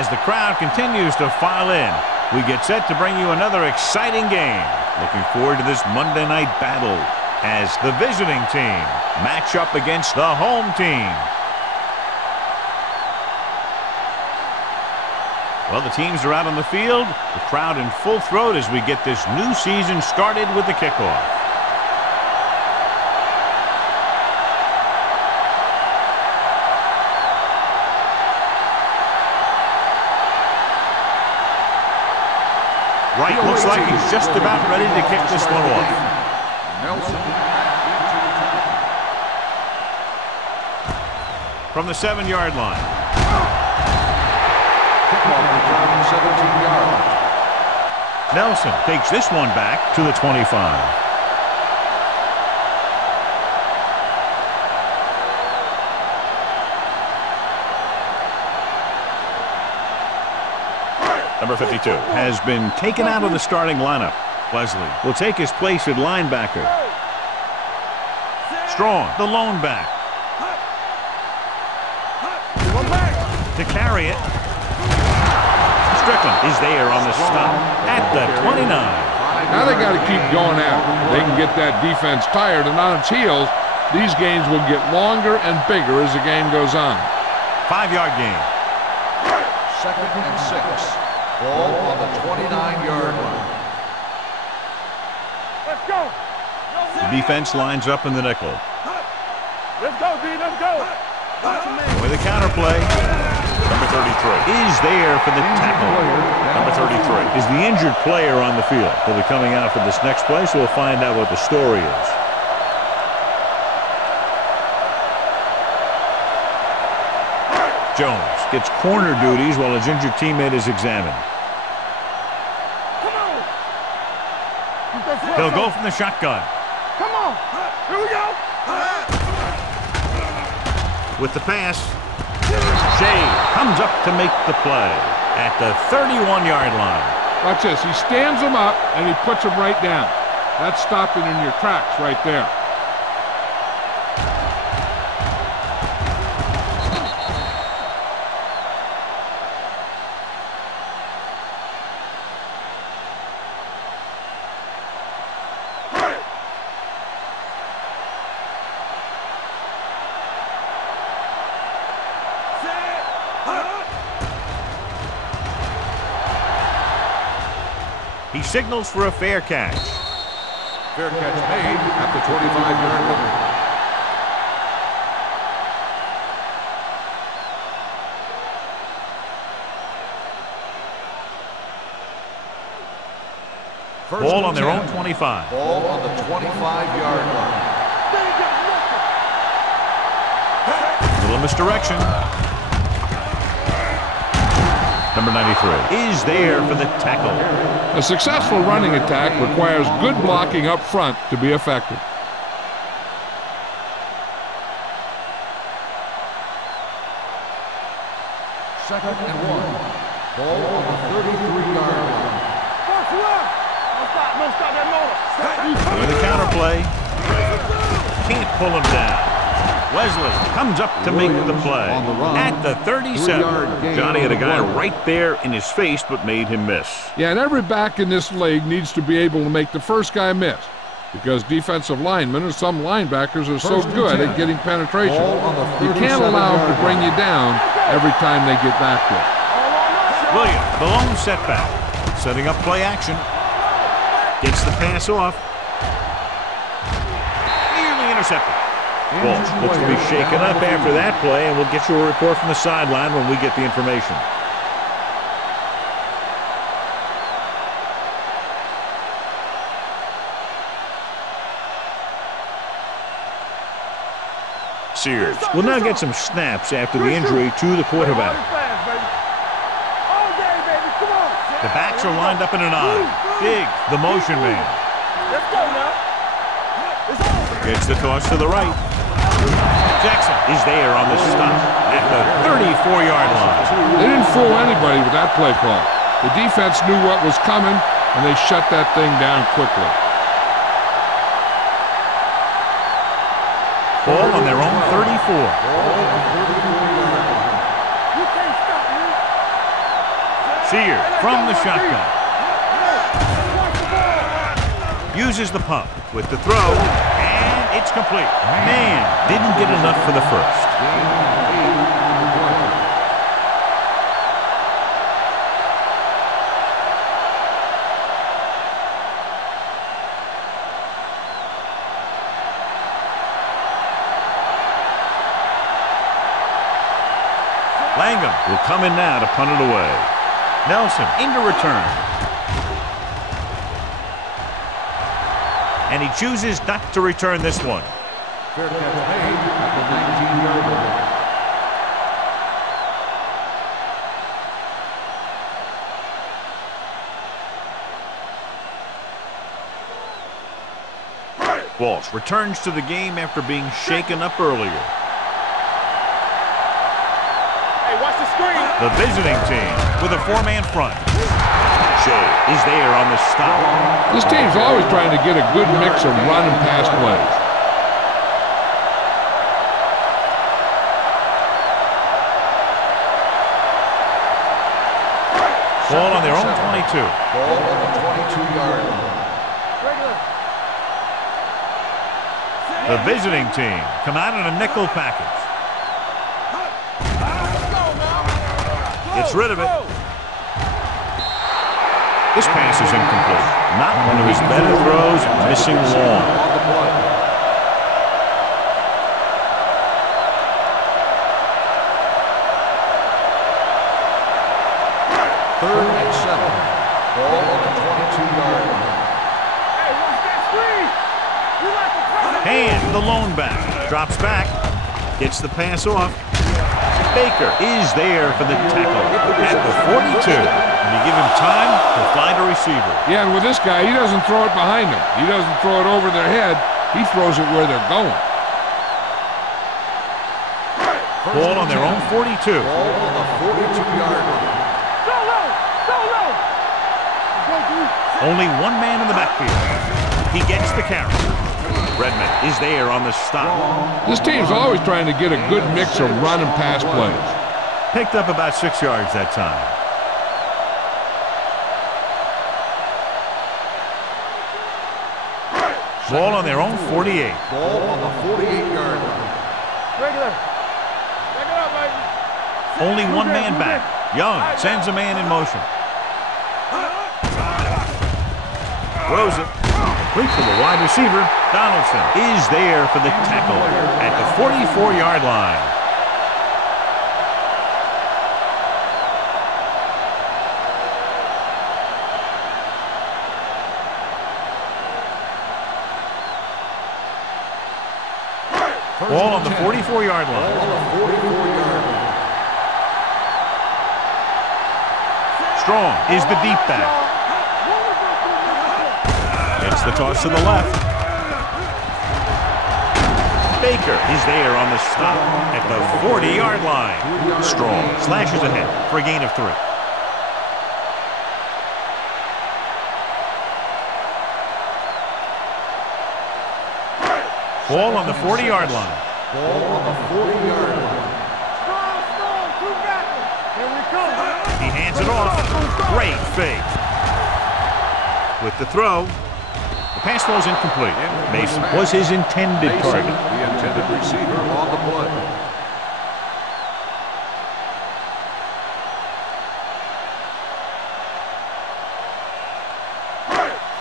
As the crowd continues to file in, we get set to bring you another exciting game. Looking forward to this Monday night battle as the visiting team match up against the home team. Well, the teams are out on the field, the crowd in full throat as we get this new season started with the kickoff. Right, looks like he's just about ready to kick this one off. From the 7-yard line. Kickoff return 17 yards. Nelson takes this one back to the 25. Number 52 has been taken out of the starting lineup. Wesley will take his place at linebacker. Strong, the lone back. To carry it. Strickland is there on the stop at the 29. Now they got to keep going at it. They can get that defense tired and on its heels. These games will get longer and bigger as the game goes on. 5-yard gain. 2nd and 6. Ball on the 29-yard line. Let's go. The defense lines up in the nickel. Let's go, D. Let's go. With a counter play. Number 33 is there for the tackle. Number 33 is the injured player on the field. He'll be coming out for this next play, so we'll find out what the story is. Jones gets corner duties while his injured teammate is examined. He'll go from the shotgun. Come on. Here we go. With the pass, Shea comes up to make the play at the 31-yard line. Watch this. He stands him up and he puts him right down. That's stopping in your tracks right there. He signals for a fair catch. Fair catch made at the 25-yard line. Ball on their own 25. Ball on the 25-yard line. Little misdirection. Number 93 is there for the tackle. A successful running attack requires good blocking up front to be effective. Second and 1. Ball on the 33-yard line. With a counter play. Can't pull him down. Wesley comes up to make the play at the 37. Johnny had a guy right there in his face but made him miss. Yeah, and every back in this league needs to be able to make the first guy miss because defensive linemen and some linebackers are so good at getting penetration. You can't allow them to bring you down every time they get back there. Williams, the lone setback, setting up play action. Gets the pass off. Nearly intercepted. Ball looks to be shaken up after that play, and we'll get you a report from the sideline when we get the information. Sears will now get some snaps after the injury to the quarterback. The backs are lined up in an I. Big, the motion man. Let's go now. Gets the toss to the right. Jackson is there on the stop at the 34-yard line. They didn't fool anybody with that play call. The defense knew what was coming, and they shut that thing down quickly. Ball on their own 34. Sear from the shotgun. Uses the pump with the throw, and it's complete. Man, didn't get enough for the first. Langham will come in now to punt it away. Nelson into return. And he chooses not to return this one. Fair catch made at the 19-yard line. Walsh returns to the game after being shaken up earlier. Hey, watch the screen. The visiting team with a four-man front. Shea is there on the stop. This team's always trying to get a good mix of run and pass plays. Ball on their own 22. Ball on the 22-yard line. The visiting team come out in a nickel package. Gets rid of it. This pass is incomplete. Not one of his better throws, missing long. Third and 7. Ball on the 22-yard line. Hey, watch that screen. We like to cover. Hand the lone back. Drops back. Gets the pass off. Baker is there for the tackle at the 42. And you give him time to find a receiver. Yeah, and with this guy, he doesn't throw it behind them. He doesn't throw it over their head. He throws it where they're going. Ball on their own 42. Ball on the 42-yard line. Go low. Go low. Only one man in the backfield. He gets the carry. Redmond is there on the stop. This team's always trying to get a good mix of run and pass plays. Picked up about 6 yards that time. Ball on their own 48. Ball on the 48-yard line. Regular. Back it up, baby. Only one man back. Young sends a man in motion. Throws it. Complete to the wide receiver. Donaldson is there for the tackle at the 44-yard line. Ball on the 44-yard line. Ball on the 44-yard line. Strong is the deep back. Gets the toss to the left. Baker is there on the stop at the 40-yard line. Strong slashes ahead for a gain of 3. Ball on the 40-yard line. Ball on the 40-yard line. Strong. Two backers. Here we come. He hands it off. Great fake. With the throw, the pass falls incomplete. Mason was his intended target. The intended receiver on the play.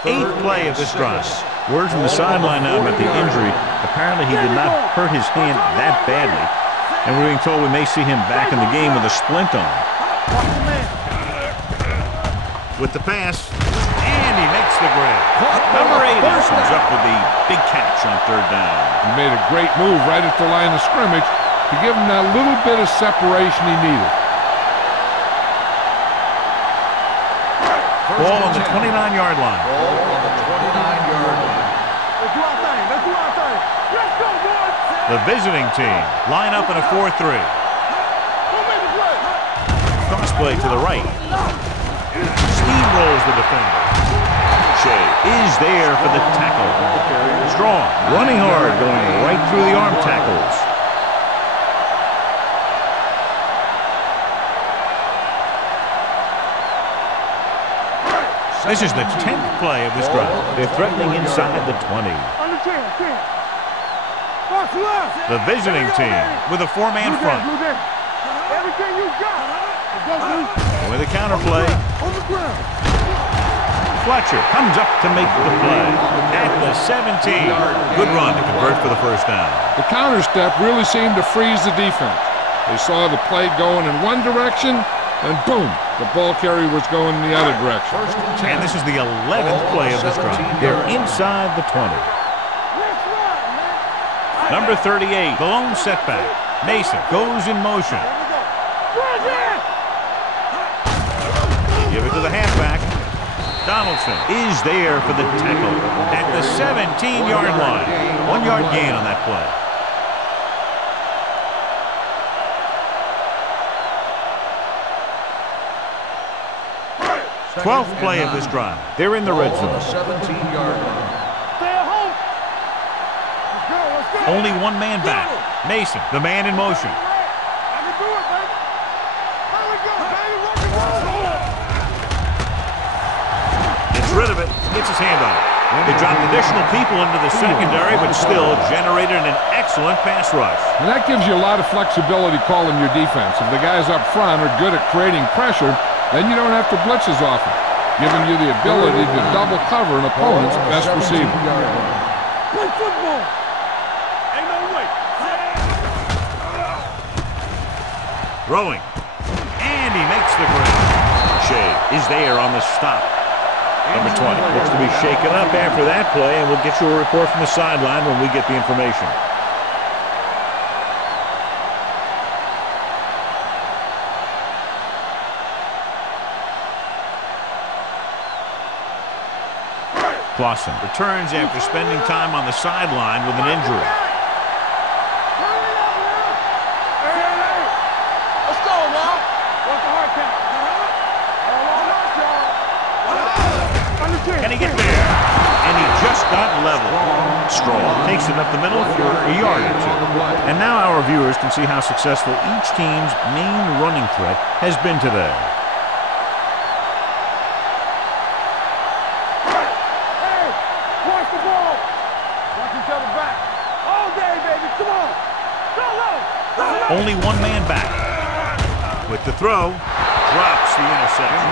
8th play of this drive. Word from the sideline now about the injury. Apparently he did not hurt his hand that badly. And we're being told we may see him back in the game with a splint on. With the pass, and he makes the grab. Number 80 comes up with the big catch on 3rd down. He made a great move right at the line of scrimmage to give him that little bit of separation he needed. Ball on the 29-yard line. Ball on the 29-yard line. Let's do our thing. Let's do our thing. Let's go, boys. The visiting team line up in a 4-3. Go make a play. Cross play to the right. Steamrolls the defender. Shea is there for the tackle. Strong, running hard, going right through the arm tackles. This is the 10th play of this drive. They're threatening inside the 20. Under 10, 10. Box left. The visiting team with a four-man front. Everything you got. With a counter play. On the ground. Fletcher comes up to make the play at the 17. Good run to convert for the first down. The counter step really seemed to freeze the defense. They saw the play going in one direction, and boom, the ball carrier was going in the other direction. And this is the 11th play of this drive. They're inside the 20. Number 38, the lone setback. Mason goes in motion. Give it to the halfback. Donaldson is there for the tackle at the 17-yard line. 1 yard gain on that play. Second 12th and play of 9. this drive. They're in the red Ball on the zone. 17-yard line. Stay at home. Let's go. Only one man back. Mason, the man in motion. I can do it, baby. There we go, baby. Rock and roll. Gets rid of it. Gets his hand on it. They dropped additional people into the secondary, but still generated an excellent pass rush. And that gives you a lot of flexibility calling your defense. If the guys up front are good at creating pressure, then you don't have to blitz as often, giving you the ability to double cover an opponent's best receiver. Play football. Ain't no way. Throwing. And he makes the grab. Shea is there on the stop. Number 20 looks to be shaken up after that play, and we'll get you a report from the sideline when we get the information. Clausen returns after spending time on the sideline with an injury. Let's go, Mom. What's the hard count? Can he get there? And he just got level. Strong takes it up the middle for a yard or two. And now our viewers can see how successful each team's main running threat has been today. Only one man back. With the throw, drops the interception.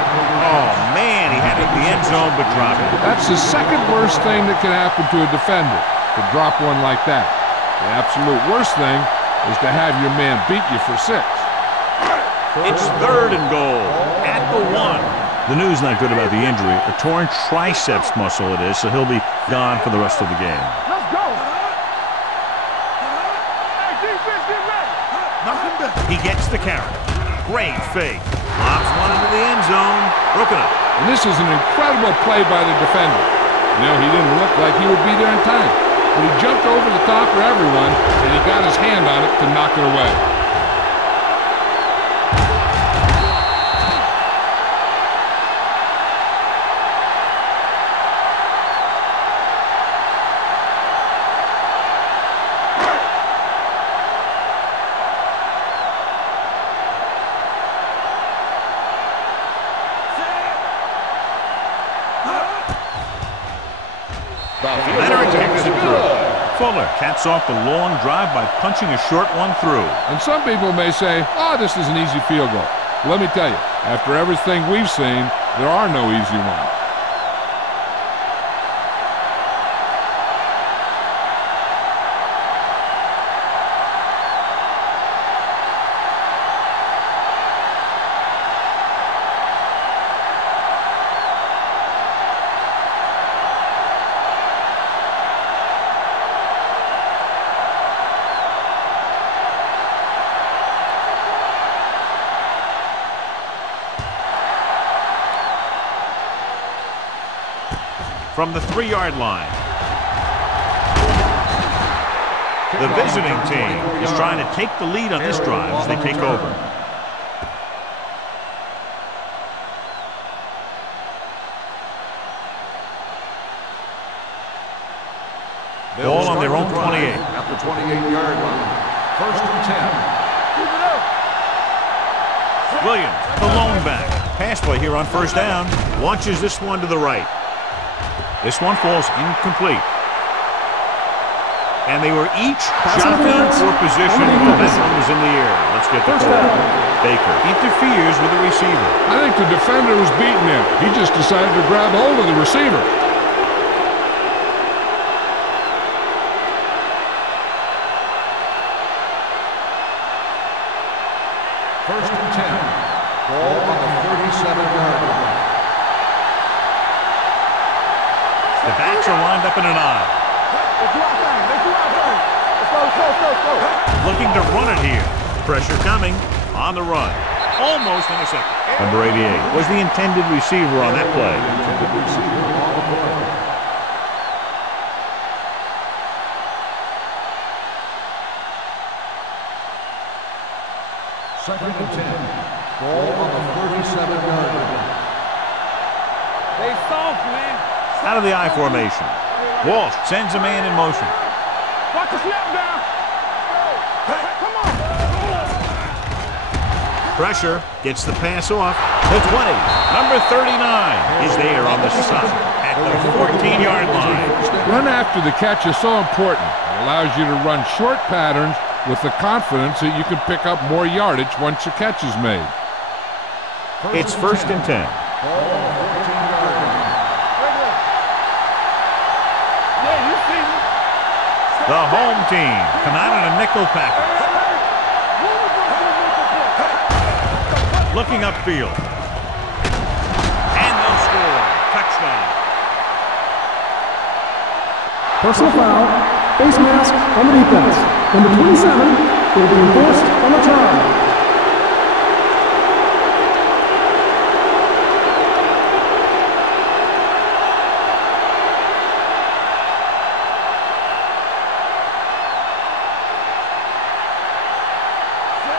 Oh, man, he had it in the end zone, but dropped it. That's the second worst thing that can happen to a defender, to drop one like that. The absolute worst thing is to have your man beat you for 6. It's 3rd and goal at the 1. The news not good about the injury. A torn triceps muscle it is, so he'll be gone for the rest of the game. Let's go. Hey, defense, get ready. He gets the carry. Great fake. Lobs one into the end zone. Broken up. And this is an incredible play by the defender. You know, he didn't look like he would be there in time, but he jumped over the top of everyone, and he got his hand on it to knock it away. Leonard takes it through. Fuller caps off the long drive by punching a short one through. And some people may say, oh, this is an easy field goal. Let me tell you, after everything we've seen, there are no easy ones. From the 3-yard line. The visiting team is trying to take the lead on this drive as they take over. Ball on their own 28. At the 28-yard line. 1st and 10. Williams, the lone back. pass play here on first down. Launches this one to the right. This one falls incomplete. And they were each jockeying for position while that one was in the air. Let's get the call. Baker interferes with the receiver. I think the defender was beating him. He just decided to grab hold of the receiver. First and 10. Ball on the 37-yard line. The backs are lined up in an I. Looking to run it here. Pressure coming on the run. Almost intercepted. Number 88 was the intended receiver on that play. Second and 10. Ball on the 37-yard line. They soft, man. Out of the I formation. Walsh sends a man in motion. Watch the snap down. Come on. Pressure gets the pass off. The 20. Number 39 is there on the stop at the 14-yard line. Run after the catch is so important. It allows you to run short patterns with the confidence that you can pick up more yardage once the catch is made. It's first and 10. Ball on the 14-yard line. Yeah, you see me. The home team come out in a nickel package. Looking upfield. And they'll score. Touchdown. Personal foul, face mask on the defense. Number 27 will be enforced on the try.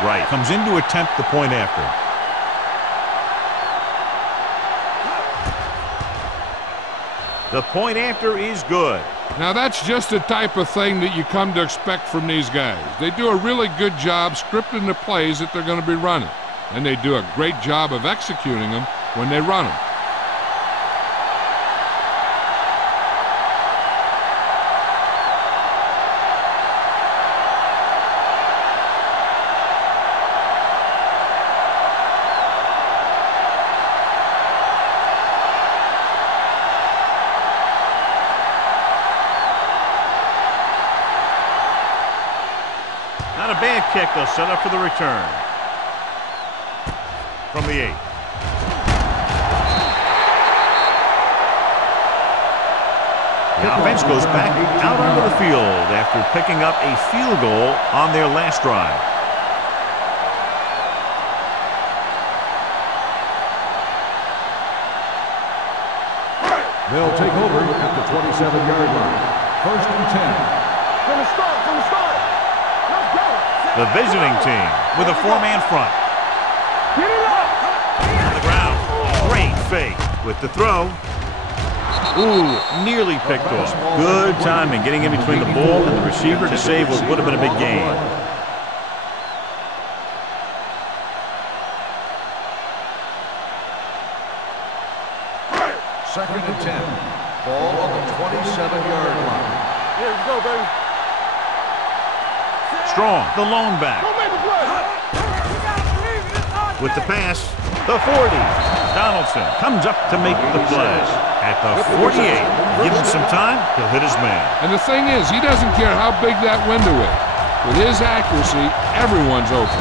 Right. Comes in to attempt the point after. The point after is good. Now that's just the type of thing that you come to expect from these guys. They do a really good job scripting the plays that they're going to be running. And they do a great job of executing them when they run them. Not a bad kick. They'll set up for the return. From the 8. The offense goes back out onto the field after picking up a field goal on their last drive. They'll take over at the 27-yard line. First and 10. From the start, from the start. Let's go. The visiting team with a 4-man front. Get it up. On the ground. Great fake with the throw. Ooh, nearly picked off. Good timing getting in between the ball and the receiver to save what would have been a big gain. Second and 10. Ball on the 27-yard line. Here we go, baby. Strong, the lone back. Go make the play. With the pass, the 40. Donaldson comes up to make the play. At the 48, give him some time, he'll hit his man. And the thing is, he doesn't care how big that window is. With his accuracy, everyone's open.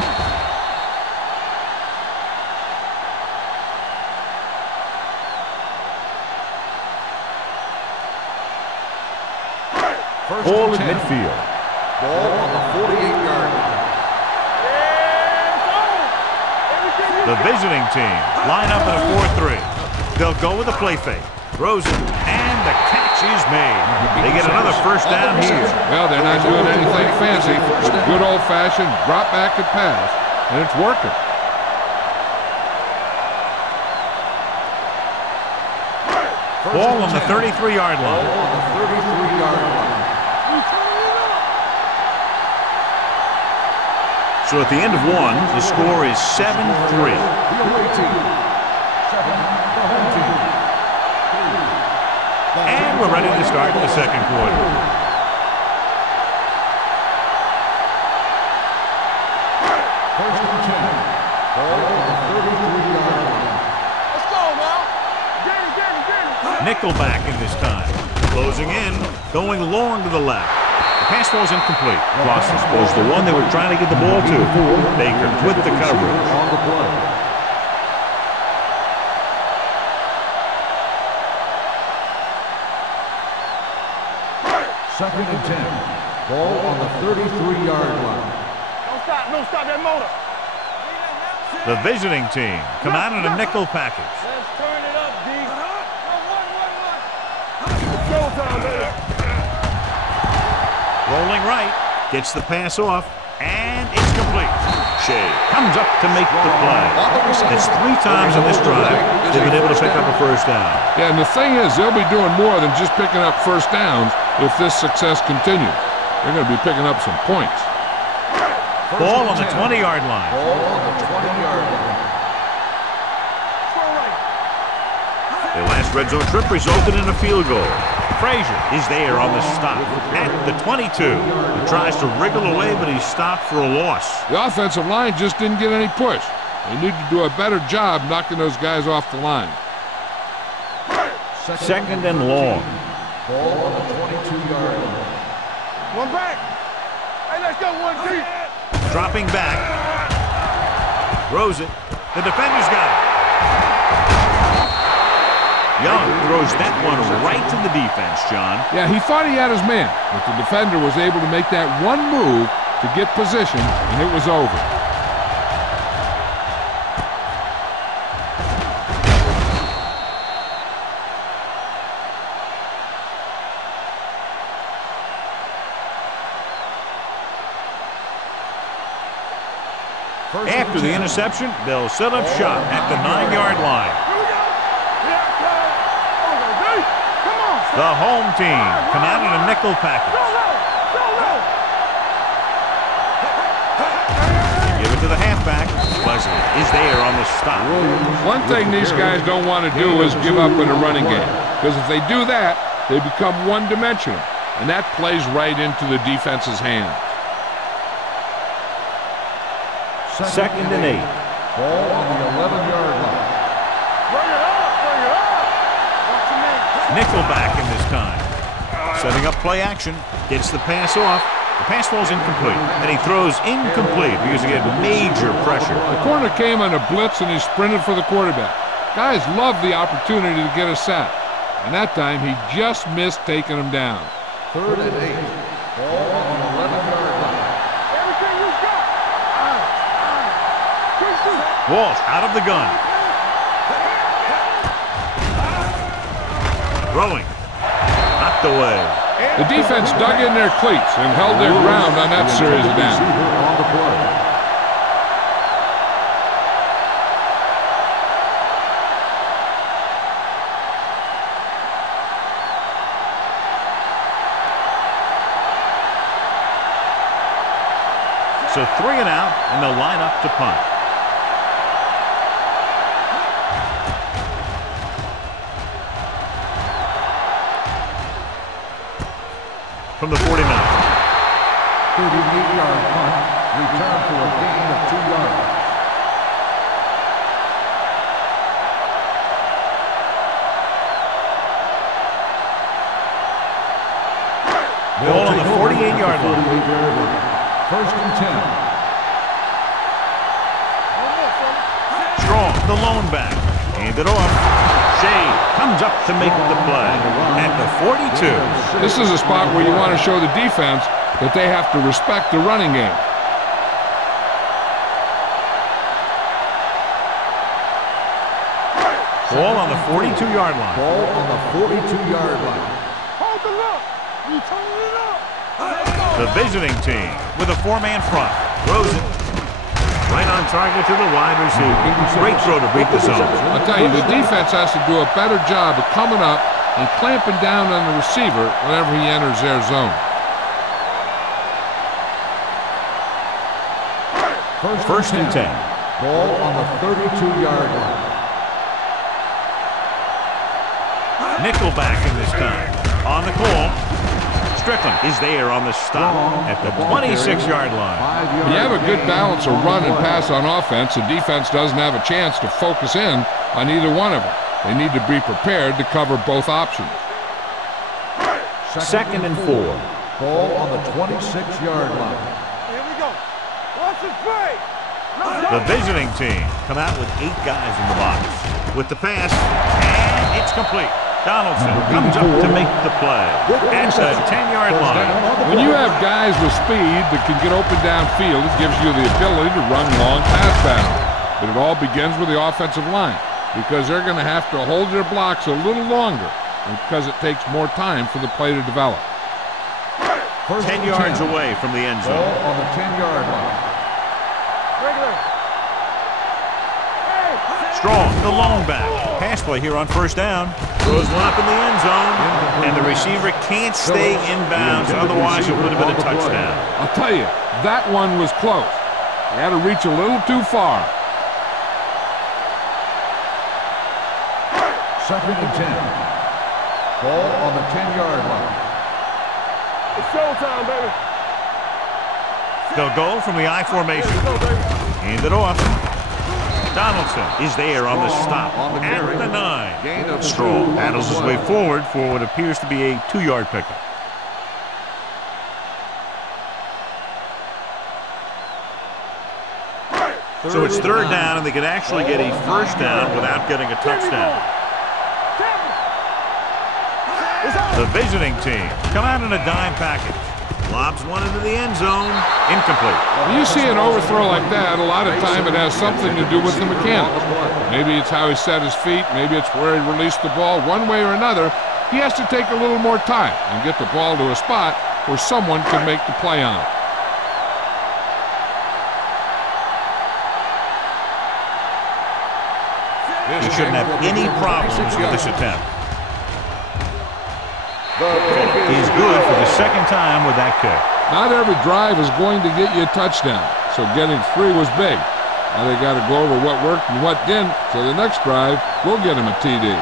Ball at midfield. Ball on the 48-yard line. The visiting team line up in a 4-3. They'll go with a play fake. Throws it, and the catch is made. They get another first down here. Well, they're not doing anything fancy. Good old-fashioned drop back and pass, and it's working. Ball on the 33-yard line. Ball on the 33-yard line. So at the end of one, the score is 7-3. The away team. And we're ready to start the second quarter. First and 10. Ball on the 33-yard line. Let's go now. Get it. Nickelback in this time. Closing in, going long to the left. The pass ball's incomplete. Boston was the one they were trying to get the ball to. Baker with the coverage. On the play. Second and 10. Ball on the 33-yard line. Don't stop that motor. The visiting team come out in a nickel package. Let's turn it up, D. Showtime, baby. Rolling right, gets the pass off, and it's complete. Shea comes up to make the play. It's 3 times in this drive they've been able to pick up a first down. Yeah, and the thing is, they'll be doing more than just picking up first downs if this success continues. They're going to be picking up some points. Ball on the 20-yard line. Ball on the 20-yard line. Their last red zone trip resulted in a field goal. Frazier is there on the stop at the 22. He tries to wriggle away, but he's stopped for a loss. The offensive line just didn't get any push. They need to do a better job knocking those guys off the line. Second and long. Ball on the 22-yard line. One back. Hey, let's go, 1-2. Dropping back. Throws it. The defender's got it. Young throws that one right to the defense, John. Yeah, he thought he had his man, but the defender was able to make that one move to get position, and it was over. After the interception, they'll set up shop at the 9-yard line. The home team come out in a nickel package. Give it to the halfback. Wesley is there on the stop. One thing these guys don't want to do is give up in a running game, because if they do that, they become one-dimensional, and that plays right into the defense's hands. Second and 8. Ball on the 11-yard line. Bring it up. Watch your man. Nickelback in this time. Setting up play action. Gets the pass off. The pass ball's incomplete. And he throws incomplete because he had major pressure. The corner came on a blitz and he sprinted for the quarterback. Guys love the opportunity to get a sack. And that time he just missed taking him down. Third and 8. Ball on the 11-yard line. Everything you got. Walsh out of the gun. Throwing. Knocked away. The defense dug in their cleats and held their ground on that series of downs. On the play. So 3 and out, and they'll line up to punt. From the 49. 38-yard punt. Return for a gain of 2 yards. Ball on the 48-yard line. First and 10. Strong, the lone back. Hand it off. Shea comes up to make the play at the 42. This is a spot where you want to show the defense that they have to respect the running game. Ball on the 42-yard line. Ball on the 42-yard line. Hold the look. You turning it up. The visiting team with a 4-man front. Throws it. Right on target to the wide receiver. Great throw to beat the zone. I'll tell you, the defense has to do a better job of coming up and clamping down on the receiver whenever he enters their zone. First and 10. Ball on the 32-yard line. Nickelback in this time. On the call, Strickland is there on the stop at the 26-yard line. When you have a good balance of run and pass on offense, the defense doesn't have a chance to focus in on either one of them. They need to be prepared to cover both options. Second and 4. Ball on the 26-yard line. Here we go. Watch this play. The visiting team come out with 8 guys in the box. With the pass, and it's complete. Donaldson comes up to make the play at the 10-yard line. When you have guys with speed that can get open downfield, it gives you the ability to run long pass patterns. But it all begins with the offensive line, because they're going to have to hold their blocks a little longer, because it takes more time for the play to develop. 10 yards away from the end zone. Ball on the 10-yard line. Strong, the lone back. Pass play here on first down. Throws one up in the end zone, and the receiver can't stay inbounds, otherwise it would have been a touchdown. I'll tell you, that one was close. They had to reach a little too far. Second and 10. Ball on the 10-yard line. It's showtime, baby. They'll go from the I formation. Hand it off. Donaldson is there on the stop at the 9. Strong battles his way forward for what appears to be a 2-yard pickup. So it's third down, and they could actually get a first down without getting a touchdown. The visiting team come out in a dime package. Lobs one into the end zone. Incomplete. When you see an overthrow like that, a lot of time it has something to do with the mechanics. Maybe it's how he set his feet. Maybe it's where he released the ball. One way or another, he has to take a little more time and get the ball to a spot where someone can make the play on it. He shouldn't have any problems with this attempt. He's good for the second time with that kick. Not every drive is going to get you a touchdown, so getting 3 was big. Now they got to go over what worked and what didn't, so the next drive will get him a TD.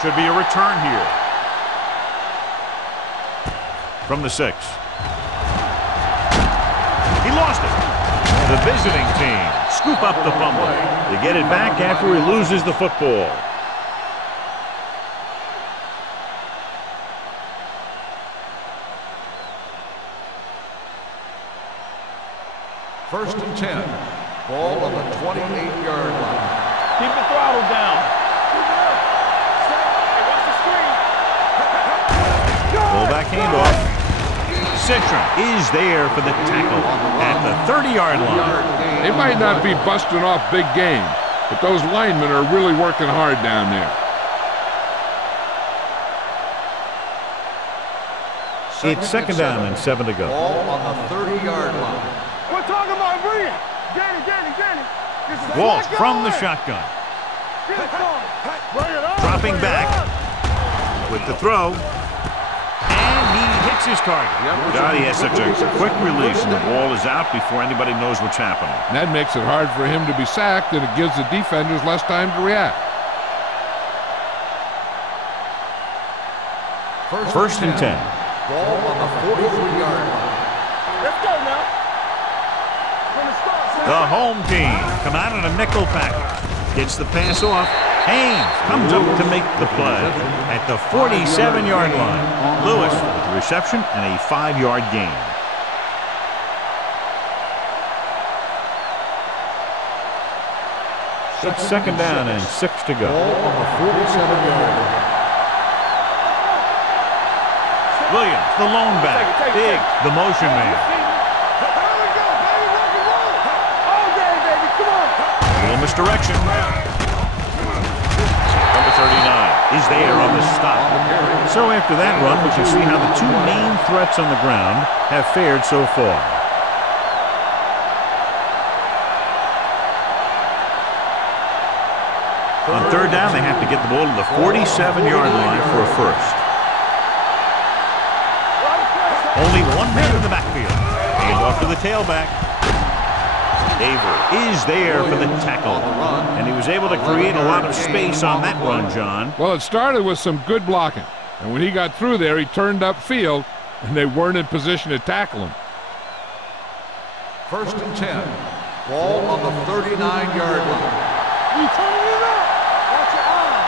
Should be a return here. From the 6. He lost it. The visiting team scoop up the fumble. They get it back after he loses the football. First and 10. Ball on the 28-yard line. Keep the throttle down. Fullback handoff. Citron is there for the tackle at the 30-yard line. They might not be busting off big game, but those linemen are really working hard down there. It's second down and 7 to go. Ball on the 30-yard line. We're talking about bring it. Danny. Walsh from the shotgun. Dropping back with the throw. And he hits his target. God, he has such a quick release, and the ball is out before anybody knows what's happening. And that makes it hard for him to be sacked, and it gives the defenders less time to react. First and 10. Ball on the 43-yard line. Let's go now. The home team come out in a nickel package. Gets the pass off. Haynes comes up to make the play at the 47-yard line. Lewis with the reception and a 5-yard gain. It's second down and 6 to go. Ball on the 47-yard line. Williams, the lone back. Big, the motion man. A little misdirection. Number 39 is there on the stop. So after that run, we can see how the 2 main threats on the ground have fared so far. On third down, they have to get the ball to the 47-yard line for a first. Only one man in the backfield. Hand off to the tailback. Aver is there for the tackle. And he was able to create a lot of space on that run, John. Well, it started with some good blocking. And when he got through there, he turned upfield, and they weren't in position to tackle him. 1st and 10. Ball on the 39-yard line. You turning it up. Watch your eye.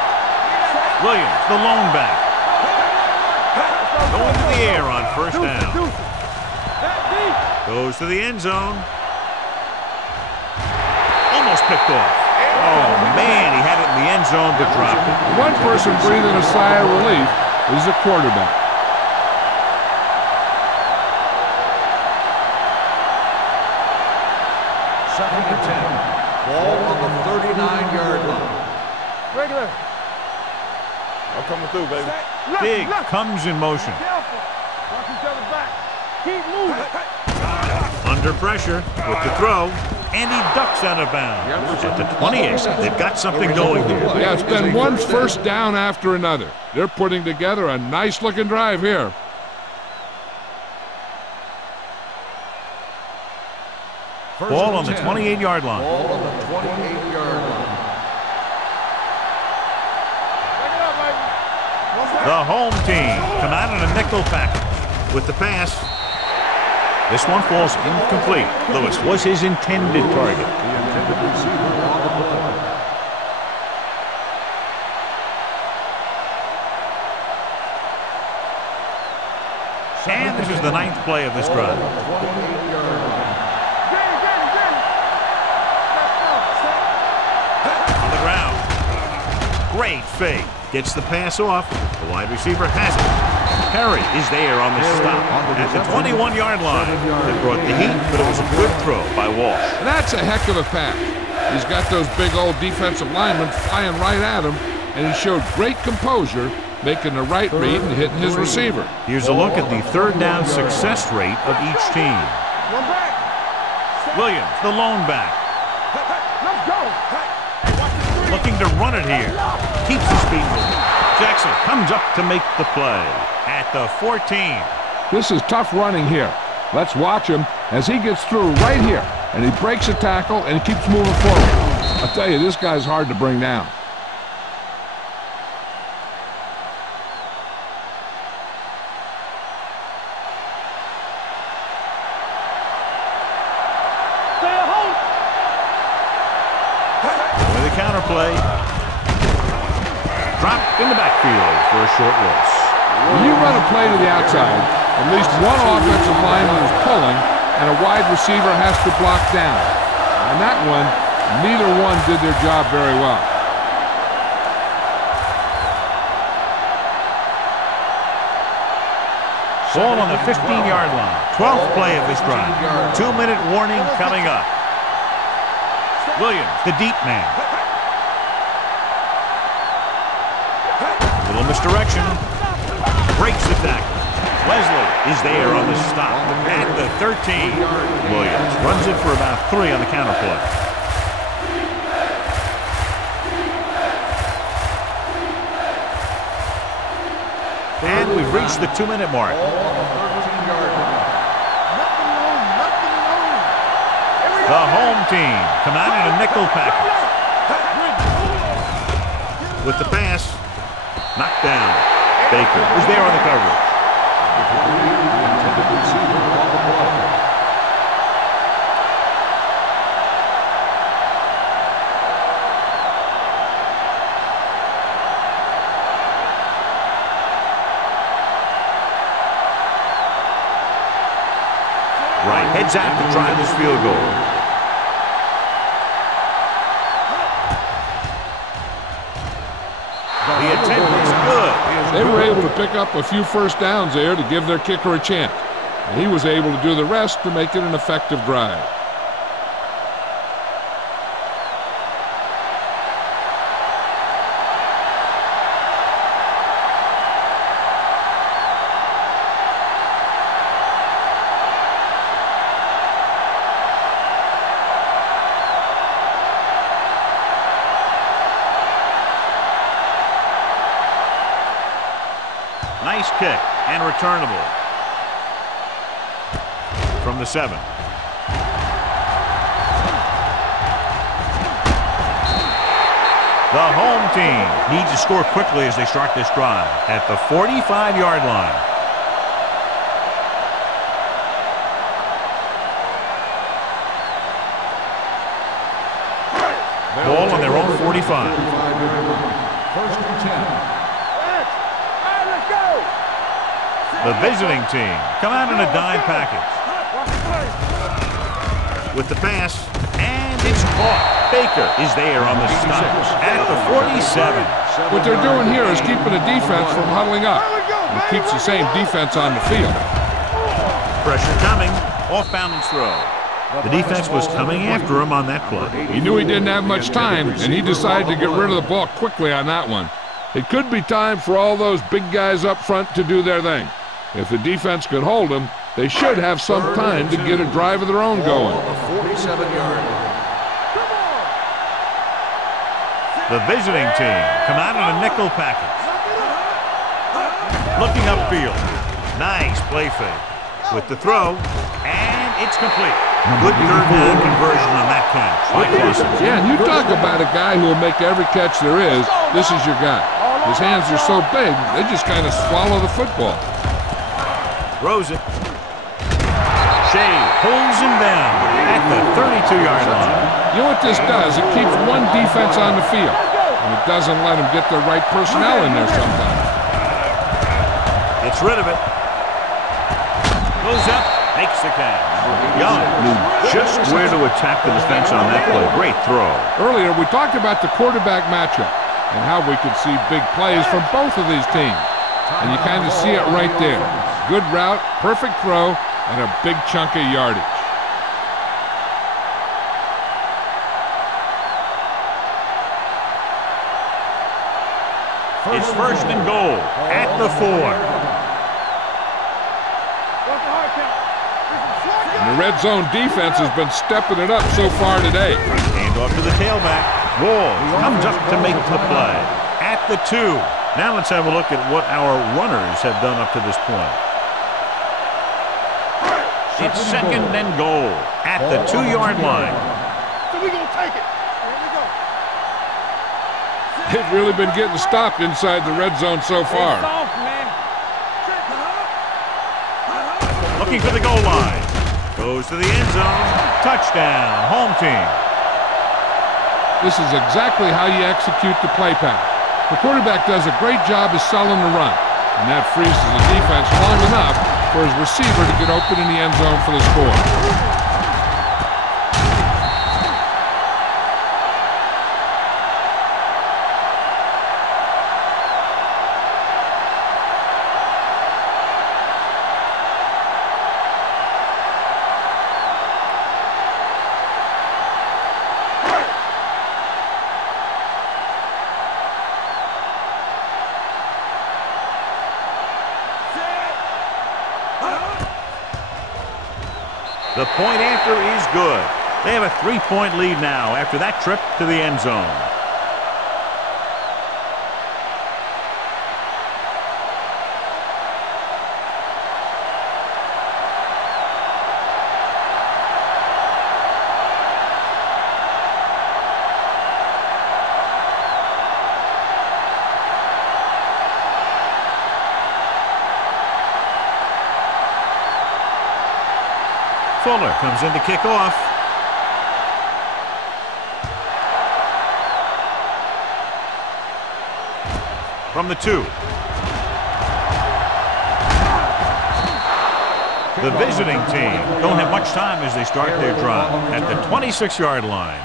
Williams, the lone back. Going to the air on first down. Goes to the end zone. Almost picked off. Oh, man, he had it in the end zone but dropped it. One person breathing a sigh of relief is the quarterback. Second and 10. Ball on the 39-yard line. Regular. I'm coming through, baby. Big comes in motion. Careful. Watch each other's back. Keep moving. Under pressure with the throw, and he ducks out of bounds. At the 28, they've got something going here. Yeah, it's been one first down after another. They're putting together a nice-looking drive here. Ball on the 28-yard line. Ball on the 28-yard line. Take it up, baby. The home team come out in a nickel package with the pass. This one falls incomplete. Lewis was his intended target. And this is the 9th play of this drive. On the ground. Great fake. Gets the pass off. The wide receiver has it. Perry is there on the stop at the 21-yard line. They brought the heat, but it was a good throw by Walsh. That's a heck of a pass. He's got those big old defensive linemen flying right at him, and he showed great composure, making the right read and hitting his receiver. Here's a look at the third down success rate of each team. One back. Williams, the lone back. Let's go. Looking to run it here. Keeps his feet moving. Jackson comes up to make the play at the 14. This is tough running here. Let's watch him as he gets through right here, and he breaks a tackle and he keeps moving forward. I'll tell you, this guy's hard to bring down. Stay at home. With a counter play. Dropped in the backfield for a short loss. When you run a play to the outside, at least one offensive lineman is pulling, and a wide receiver has to block down. On that one, neither one did their job very well. Ball on the 15-yard line. 12th play of this drive. 2-minute warning coming up. Williams, the deep man. Little misdirection. Breaks the tackle. Wesley is there on the stop at the 13. Williams runs it for about 3 on the counter play. And we've reached the 2-minute mark. The home team come out in a nickel package. With the pass, knocked down. Baker was there on the coverage. Right, heads out to try this field goal. The attempt is good. They were able to pick up a few first downs there to give their kicker a chance. And he was able to do the rest to make it an effective drive. Nice kick and returnable. From the 7. The home team needs to score quickly as they start this drive at the 45-yard line. Ball on their own 45. First and 10. The visiting team come out in a dime package. With the pass, and it's caught. Baker is there on the stop at the 47. What they're doing here is keeping the defense from huddling up. It keeps the same defense on the field. Pressure coming. Off balance throw. The defense was coming after him on that play. He knew he didn't have much time, and he decided to get rid of the ball quickly on that one. It could be time for all those big guys up front to do their thing. If the defense could hold them, they should have some time to get a drive of their own going. The 47-yard line. The visiting team come out in a nickel package. Looking upfield. Nice play fake. With the throw, and it's complete. Good third down conversion on that catch by Clausen. Yeah, and you talk about a guy who will make every catch there is. This is your guy. His hands are so big, they just kind of swallow the football. Throws it. Shea pulls him down at the 32-yard line. You know what this does? It keeps one defense on the field, and it doesn't let them get the right personnel in there sometimes. Gets rid of it. Goes up, makes the catch. Young knew just where to attack the defense on that play. Great throw. Earlier, we talked about the quarterback matchup and how we could see big plays from both of these teams. And you kind of see it right there. Good route, perfect throw, and a big chunk of yardage. It's first and goal at the 4. And the red zone defense has been stepping it up so far today. Hand off to the tailback. Wall comes up to make the play at the 2. Now let's have a look at what our runners have done up to this point. It's second and goal at the 2-yard line. So we're going to take it. Here we go. They've really been getting stopped inside the red zone so far. Looking for the goal line. Goes to the end zone. Touchdown, home team. This is exactly how you execute the play pass. The quarterback does a great job of selling the run, and that freezes the defense long enough for his receiver to get open in the end zone for the score. The point after is good. They have a 3-point lead now after that trip to the end zone. Fuller comes in to kick off. From the 2. The visiting team don't have much time as they start their drive at the 26-yard line.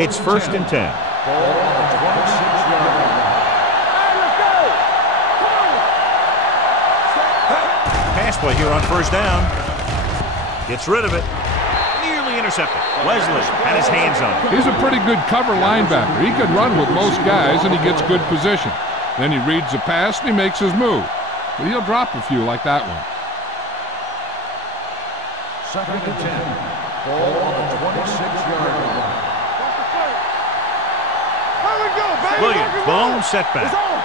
It's first and 10. Ball on the 26-yard line. Pass play here on first down. Gets rid of it. Nearly intercepted. Wesley had his hands on it. He's a pretty good cover linebacker. He can run with most guys, and he gets good position. Then he reads the pass, and he makes his move. But he'll drop a few like that one. Second and 10. Ball on the 26-yard line. Let it go, baby. Williams, the lone setback. It's on.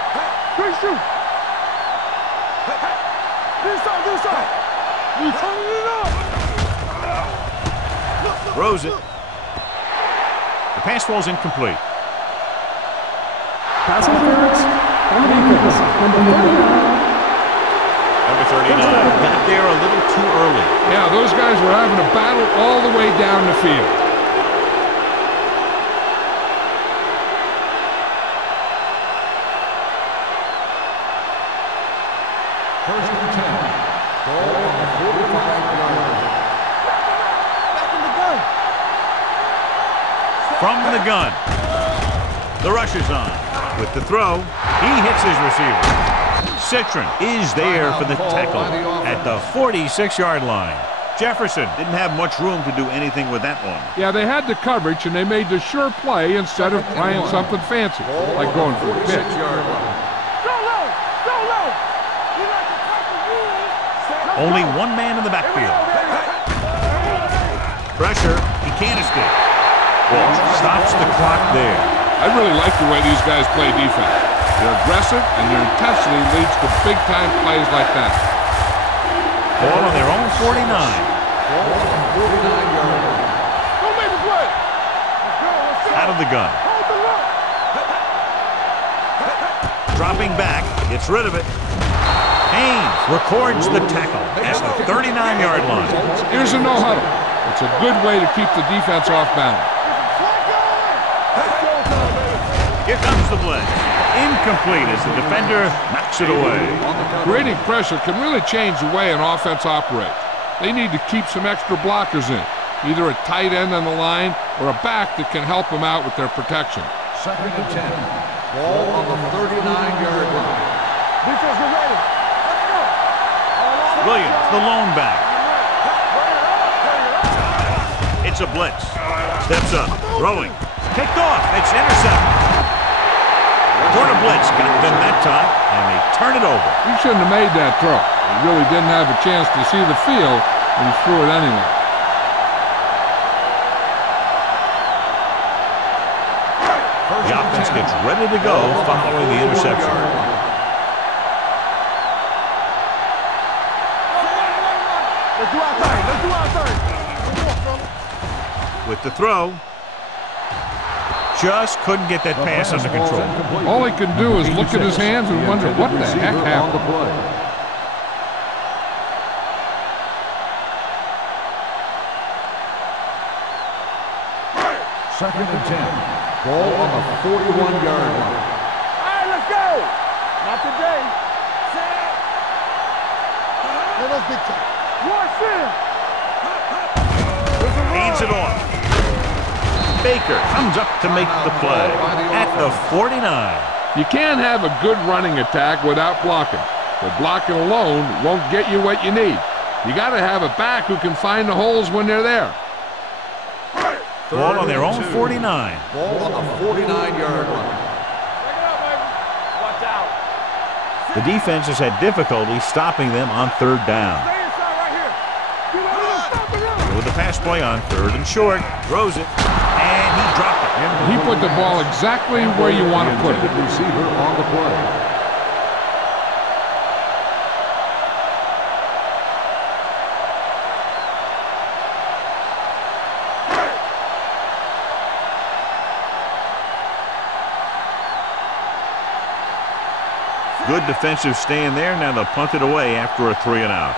Great shoot. This side. We turning it up. Throws it. The pass falls incomplete. Pass interference on the defense. Number 39 got there a little too early. Yeah, those guys were having a battle all the way down the field. First and 10. Ball on the 45-yard line. Back in the gun. From the gun. The rush is on. With the throw, he hits his receiver. Citron is there for the tackle at the 46-yard line. Jefferson didn't have much room to do anything with that one. Yeah, they had the coverage, and they made the sure play instead of trying something fancy, like going for a pitch. 46-yard line. Go low. You like to tackle you. Only one man in the backfield. Pressure, he can't escape. Walsh stops the clock there. I really like the way these guys play defense. They're aggressive, and their intensity leads to big-time plays like that. Ball on their own 49. Ball on the 49-yard line. Don't make the play. Let's go. Out of the gun. Hold the look. Dropping back, gets rid of it. Haynes records the tackle at the 39-yard line. Here's a no-huddle. It's a good way to keep the defense off balance. Here comes the blitz. Incomplete as the defender knocks it away. Creating pressure can really change the way an offense operates. They need to keep some extra blockers in, either a tight end on the line or a back that can help them out with their protection. Second and 10. Ball on the 39-yard line. Defense, get ready. Let's go. Williams, the lone back. It's a blitz. Steps up, throwing. Picked off. It's intercepted. Corner blitz got them that time, and they turn it over. He shouldn't have made that throw. He really didn't have a chance to see the field, and he threw it anyway. The offense gets ready to go following the interception. Let's do our thing. With the throw, just couldn't get that pass under control. All he can do is look at his hands and wonder what the heck happened. Second and 10. Ball on the 41-yard line. All right, let's go. Not today. Let us big time. Watch in. Hands it off. Baker comes up to make the play at the 49. You can't have a good running attack without blocking, but blocking alone won't get you what you need. You got to have a back who can find the holes when they're there. Ball on their own 49. Ball on the 49-yard line. Break it up, baby. Watch out. The defense has had difficulty stopping them on third down. Stay inside right here. Get out. Stop the run. With the pass play on third and short, throws it, and he dropped it. He put the ball exactly where you want to put it. Receiver on the play. Good defensive stand there. Now they'll punt it away after a 3-and-out.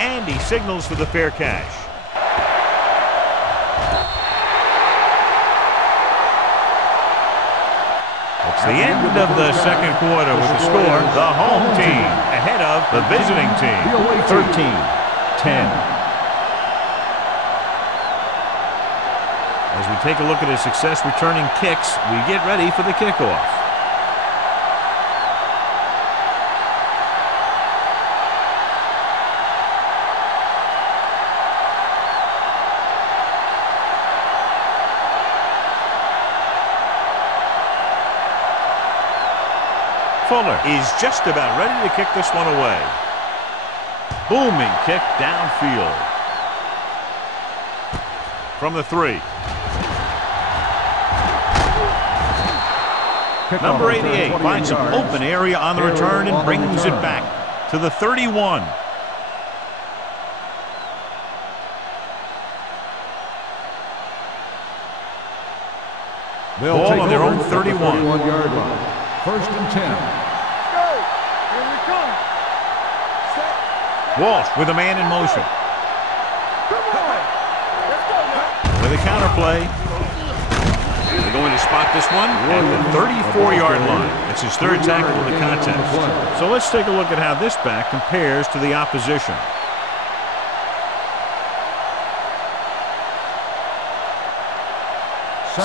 And he signals for the fair catch. It's the end of the second quarter with the score. The home team ahead of the visiting team. 13-10. As we take a look at his success returning kicks, we get ready for the kickoff. Fuller is just about ready to kick this one away. Booming kick downfield. From the 3. Number 88 finds some open area on the return and brings it back to the 31. Ball on their own 31-yard line. 1st and 10. Here we come. Set. Walsh with a man in motion. Come on. Let's go now. With a counter play. They're going to spot this one at the 34-yard line. It's his 3rd tackle of the contest. So let's take a look at how this back compares to the opposition.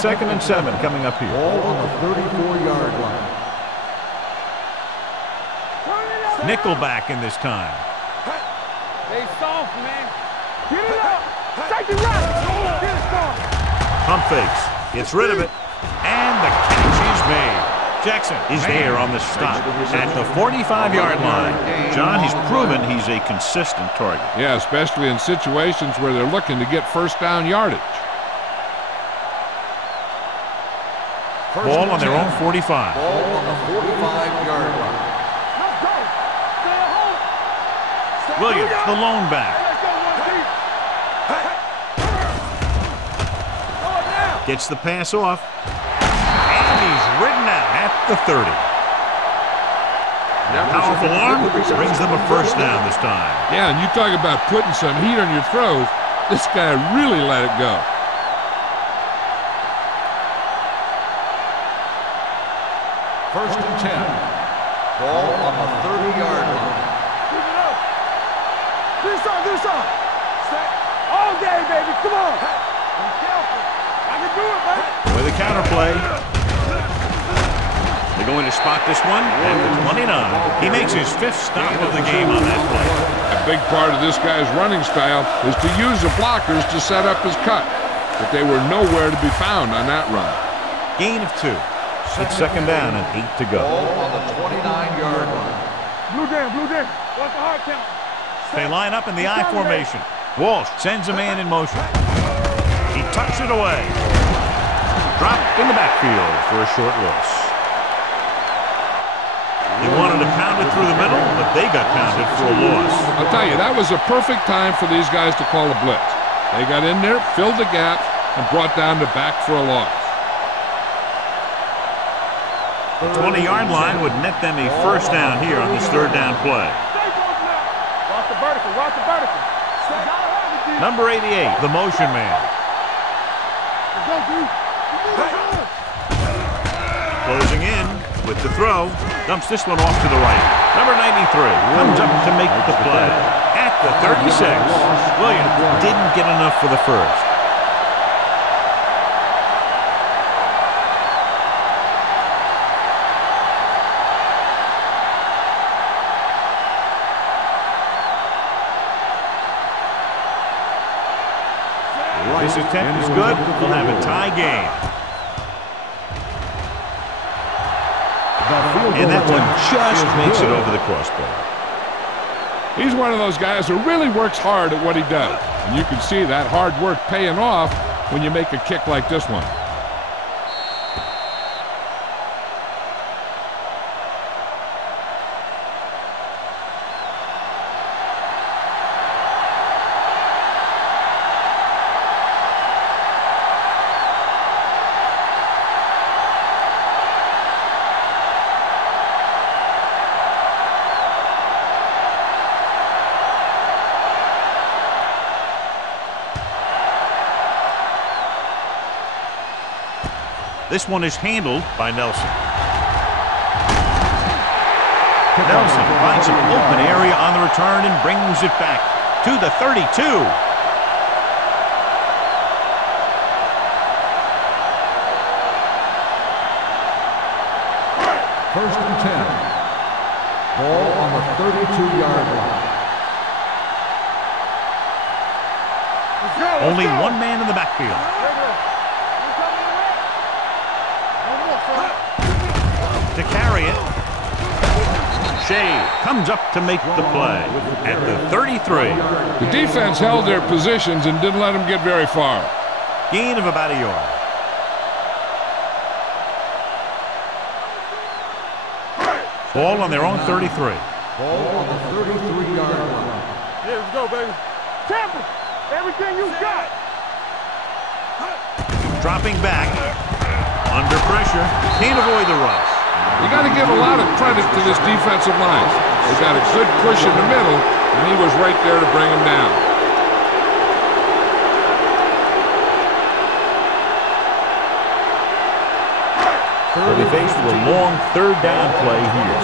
Second and 7 coming up here. Ball on the 34-yard line. Nickelback in this time. They soft, man. Get it up. Take it right. Get it strong. Pump fakes. Gets rid of it. And the catch is made. Jackson is there on the stop at the 45-yard line. John, he's proven he's a consistent target. Yeah, especially in situations where they're looking to get first down yardage. Ball on their own 45. Ball on the 45-yard line. Let's go. Stay at home. Williams, the lone back. Let's go, one deep. Oh, now. Gets the pass off. And he's ridden out at the 30. Powerful arm brings them a first down this time. Yeah, and you talk about putting some heat on your throws. This guy really let it go. 1st and 10. Ball on the 30-yard line. Keep it up. This on. Set. All day, baby. Come on. Be careful. I can do it, baby. With a counter play. They're going to spot this one at the 29. He makes his 5th stop of the game on that play. A big part of this guy's running style is to use the blockers to set up his cut. But they were nowhere to be found on that run. Gain of 2. It's 2nd down and 8 to go. Ball on the 29-yard line. Blue down. What's the hard count? They line up in the I formation. Walsh sends a man in motion. He tucks it away. Dropped in the backfield for a short loss. They wanted to pound it through the middle, but they got pounded for a loss. I'll tell you, that was a perfect time for these guys to call a blitz. They got in there, filled the gap, and brought down the back for a loss. The 20-yard line would net them a first down here on this 3rd down play. Watch the vertical. Number 88, the motion man. Let's go, dude. Closing in with the throw. Dumps this one off to the right. Number 93 comes up to make the play. At the 36, Williams didn't get enough for the first. This attempt is good. They'll have a tie game. And that one just makes it over the crossbar. He's one of those guys who really works hard at what he does. And you can see that hard work paying off when you make a kick like this one. This one is handled by Nelson. Nelson finds an open area on the return and brings it back to the 32. First and 10. Ball on the 32-yard line. Only one man in the backfield. To carry it. Shea comes up to make the play at the 33. The defense held their positions and didn't let them get very far. Gain of about a yard. Ball on their own 33. Ball on the 33-yard line. Yeah, let's go, baby. Tampa, everything you got. Dropping back. Under pressure. Can't avoid the rush. You got to give a lot of credit to this defensive line. They got a good push in the middle, and he was right there to bring him down. They'll be faced with a long third down play here.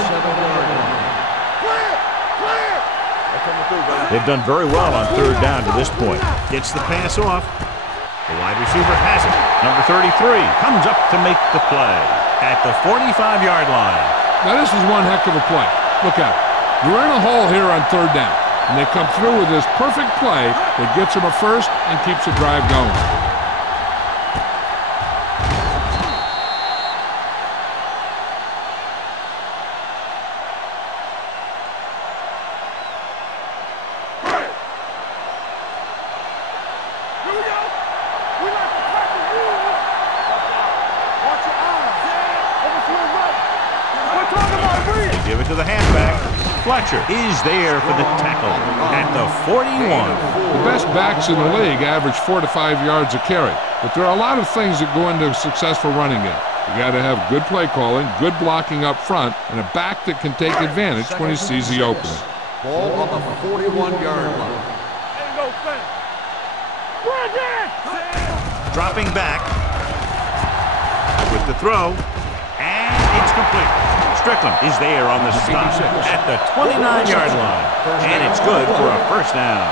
They've done very well on third down to this point. Gets the pass off. The wide receiver has it. Number 33 comes up to make the play at the 45-yard line. Now this is one heck of a play. Look at it. You're in a hole here on third down, and they come through with this perfect play that gets them a first and keeps the drive going. Is there for the tackle at the 41. The best backs in the league average 4 to 5 yards a carry, but there are a lot of things that go into a successful running game. You got to have good play calling, good blocking up front, and a back that can take advantage when he sees the opening. Ball on the 41-yard line. Dropping back with the throw, and it's complete. Strickland is there on the stop at the 29-yard line, and it's good for a first down.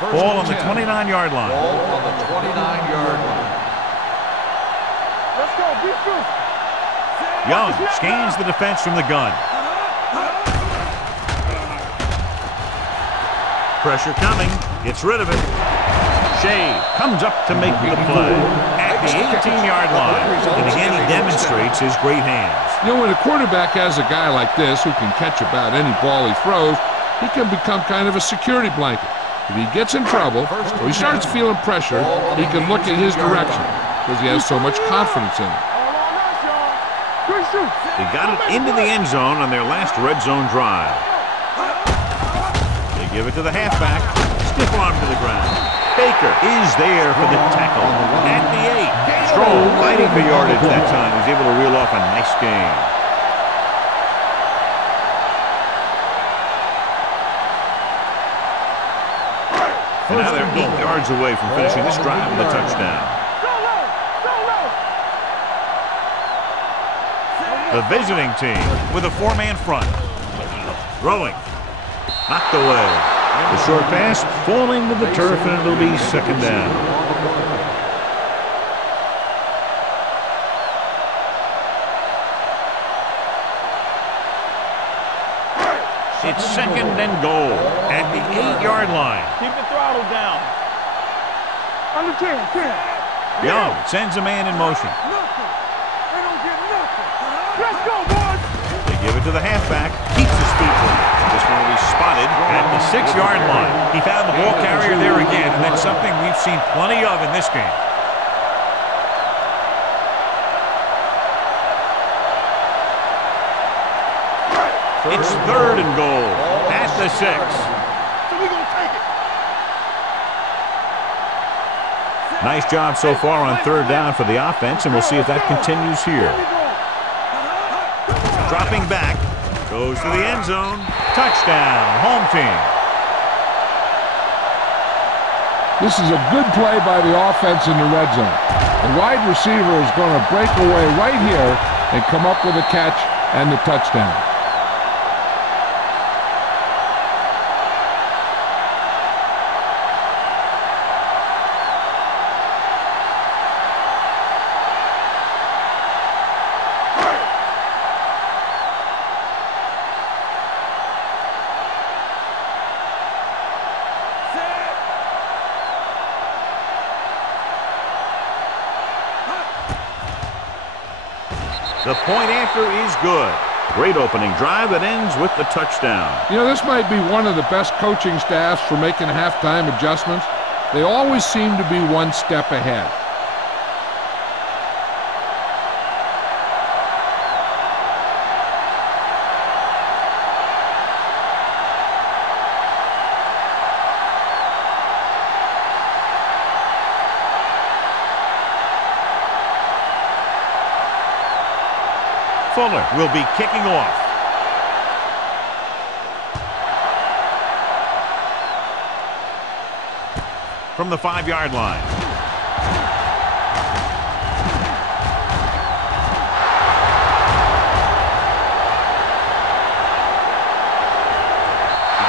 Ball on the 29-yard line. Ball on the 29-yard line. Let's go, be good. Young scans the defense from the gun. Pressure coming, gets rid of it. Shea comes up to make the play at the 18-yard line. And again, he demonstrates his great hands. You know, when a quarterback has a guy like this who can catch about any ball he throws, he can become kind of a security blanket. If he gets in trouble or he starts feeling pressure, he can look in his direction because he has so much confidence in it. They got it into the end zone on their last red zone drive. They give it to the halfback. Stiff arm to the ground. Baker is there for the tackle at the 8. Strong fighting for yardage that time. He's able to reel off a nice gain. And now they're 8 yards away from finishing this drive with a touchdown. The visiting team with a 4-man front. Throwing. Knocked away. The short pass falling to the turf, and it'll be second down. It's second and goal at the 8-yard line. Keep the throttle down. Under 10. Young sends a man in motion. Nothing. They don't get nothing. Let's go, boys. They give it to the halfback. Keeps his feet moving. This one will be spotted at the 6-yard line. He found the ball carrier there again, and that's something we've seen plenty of in this game. It's third and goal at the 6. So we're going to take it. Nice job so far on third down for the offense, and we'll see if that continues here. Dropping back. Goes to the end zone. Touchdown, home team. This is a good play by the offense in the red zone. The wide receiver is going to break away right here and come up with a catch and the touchdown. The point after is good. Great opening drive that ends with the touchdown. You know, this might be one of the best coaching staffs for making halftime adjustments. They always seem to be one step ahead. Fuller will be kicking off. From the 5-yard line.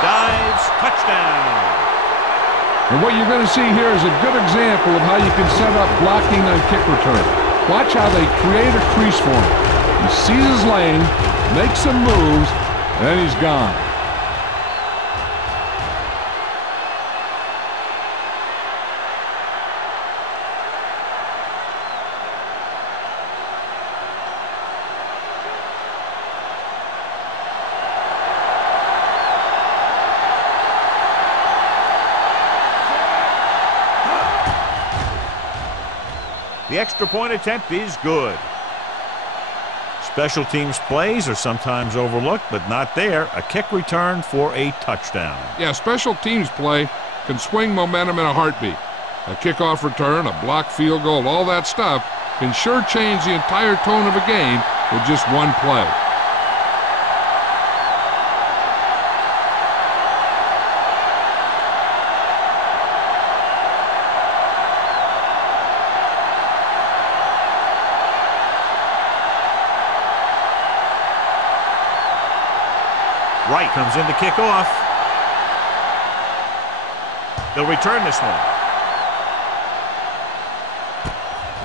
Dives, touchdown. And what you're going to see here is a good example of how you can set up blocking on kick return. Watch how they create a crease for him. He sees his lane, makes some moves, and then he's gone. The extra point attempt is good. Special teams plays are sometimes overlooked, but not there. A kick return for a touchdown. Yeah, special teams play can swing momentum in a heartbeat. A kickoff return, a blocked field goal, all that stuff can sure change the entire tone of a game with just one play. Wright comes in to kick off. They'll return this one.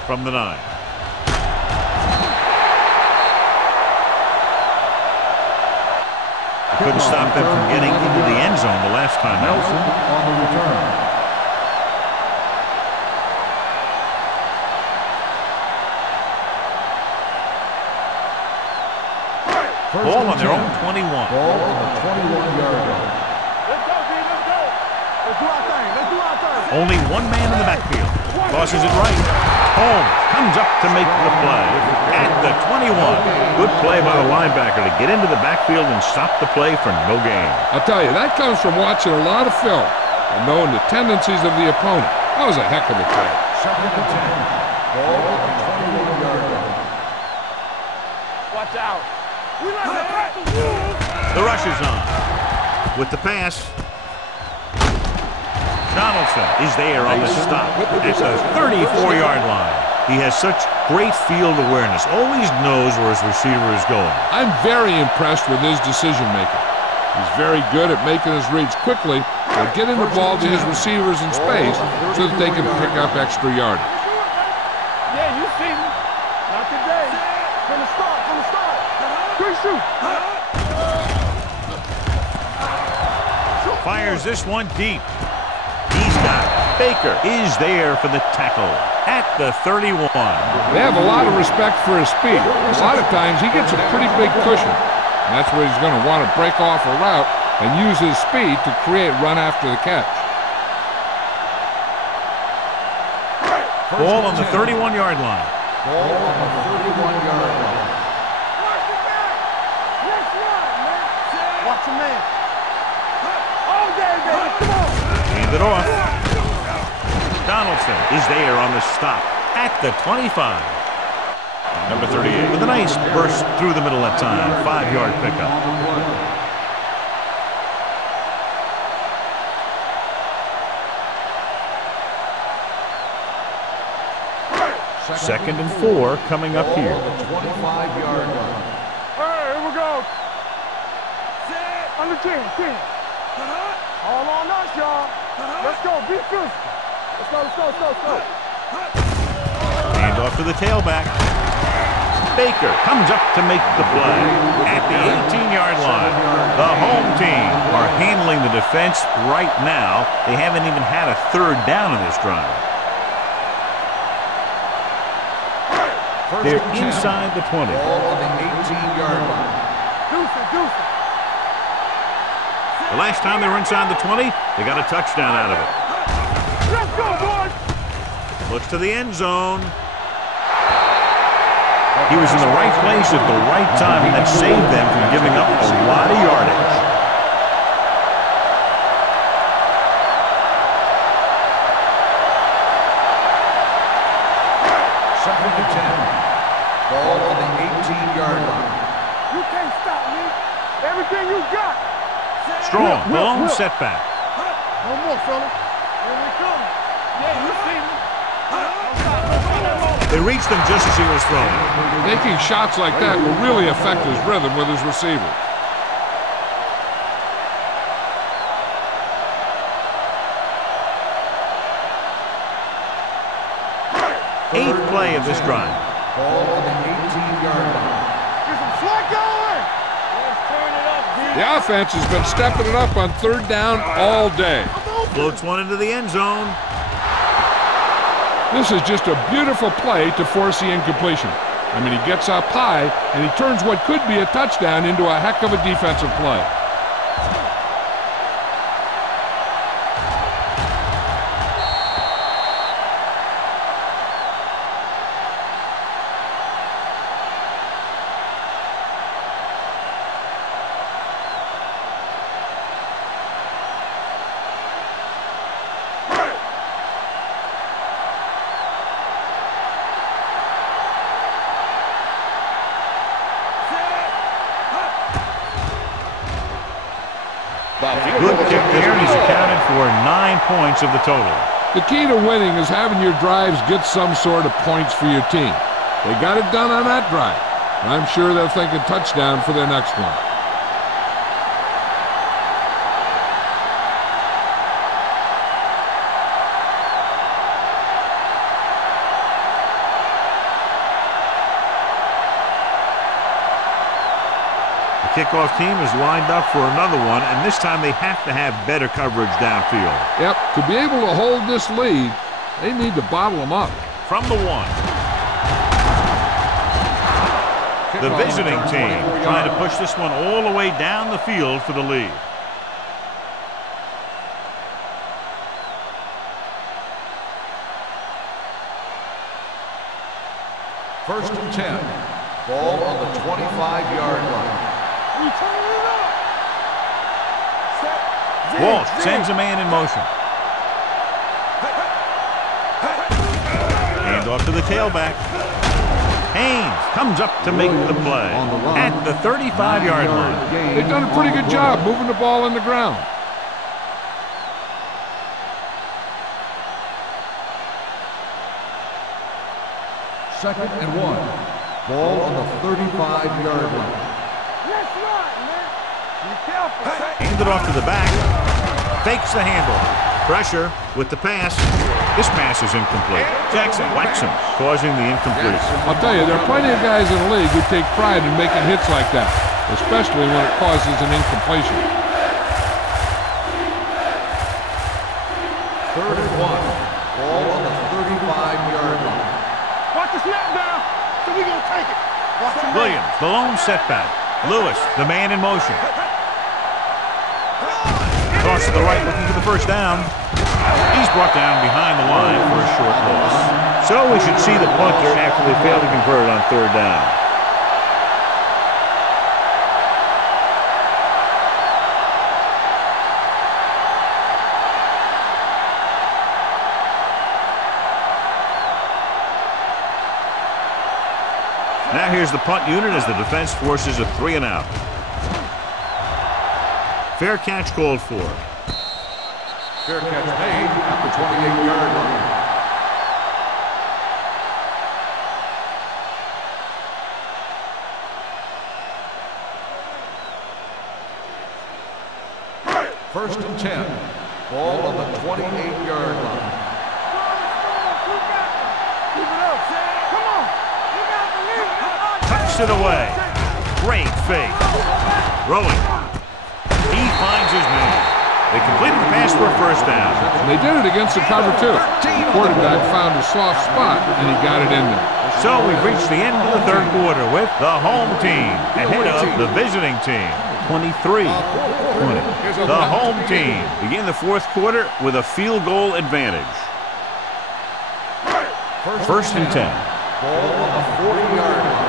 From the 9. Couldn't stop them from getting into the end zone the last time out. Nelson on the return. Ball on their own 21. Ball on the 21-yard line. Let's go, D. Let's go. Let's do our thing. Let's do our thing. Only one man in the backfield. Tosses it right. Holmes comes up to make the play. At the 21. Good play by the linebacker to get into the backfield and stop the play for no gain. I'll tell you, that comes from watching a lot of film and knowing the tendencies of the opponent. That was a heck of a play. Second and 10. Ball on the 21-yard line. Watch out. We like to break the rules. The rush is on. With the pass. Donaldson is there on the stop at the 34-yard line. He has such great field awareness. Always knows where his receiver is going. I'm very impressed with his decision-making. He's very good at making his reads quickly and getting the ball to his receivers in space so that they can pick up extra yardage. Yeah, you see me. Not today. From the start, from the start. Good shoot. Fires this one deep. He's got it. Baker is there for the tackle at the 31. They have a lot of respect for his speed. A lot of times he gets a pretty big cushion. And that's where he's going to want to break off a route and use his speed to create run after the catch. Ball on the 31-yard line. Ball on the 31-yard line. Watch it back. Next one, man. Watch him, man. All day, baby. Come on. Hand it off. Donaldson is there on the stop at the 25. Number 38 with a nice burst through the middle that time. 5-yard pickup. Second and 4 coming up here. Ball on the 25-yard line. Hey, here we go. Under 10. All on us, y'all. Let's go. Be physical. Let's go. Hand off to the tailback. Baker comes up to make the play at the 18-yard line. The home team are handling the defense right now. They haven't even had a third down in this drive. They're inside the 20. Ball on the 18-yard line. Deuce it. The last time they were inside the 20, they got a touchdown out of it. Let's go, boys! Looks to the end zone. He was in the right place at the right time, and that saved them from giving up a lot of yardage. Second and 10. Ball on the 18-yard line. You can't stop me. Everything you got. Strong, lone setback. No more, fella. Here we come. Yeah, you see me. They reached him just as he was throwing. Making shots like that will really affect his rhythm with his receiver. Eighth play of this drive. Ball on the 18-yard line. Get some slack going. Let's turn it up, D. The offense has been stepping it up on third down all day. Floats one into the end zone. This is just a beautiful play to force the incompletion. I mean, he gets up high, and he turns what could be a touchdown into a heck of a defensive play. Good kick there, and he's accounted for 9 points of the total. The key to winning is having your drives get some sort of points for your team. They got it done on that drive. And I'm sure they'll think a touchdown for their next one. Kickoff team is lined up for another one, and this time they have to have better coverage downfield. Yep, to be able to hold this lead, they need to bottle them up. From the 1. The visiting team trying to push this one all the way down the field for the lead. First and 10. Ball on the 25-yard line. Walsh sends a man in motion. Hand off to the tailback. Haynes comes up to make the play at the 35-yard line. They've done a pretty good job moving the ball in the ground. Second and 1. Ball on the 35-yard line. Let's run, man. Be careful. Handed off to the back. Fakes the handle. Pressure with the pass. This pass is incomplete. Jackson whacks him, causing the incompletion. I'll tell you, there are plenty of guys in the league who take pride in making hits like that, especially when it causes an incompletion. Third and 1. Ball on the 35-yard line. Watch the snap down, so we gonna take it. Watch him. Williams, the lone setback. Lewis, the man in motion. Toss to the right, looking for the first down. He's brought down behind the line for a short loss. So we should see the punter after they fail to convert on third down. Now here's the punt unit as the defense forces a 3-and-out. Fair catch called for. Fair catch made at the 28-yard line. First and 10. Ball on the 28-yard line. Keep it up, Sam. Come on. You got the lead. Tucks it away. Great fake. Throwing. He finds his man. They completed the pass for a first down. And they did it against the cover, too. The quarterback found a soft spot, and he got it in there. So we've reached the end of the third quarter with the home team ahead of the visiting team, 23-20. The home team begin the fourth quarter with a field goal advantage. First and 10. Ball on the 40-yard line.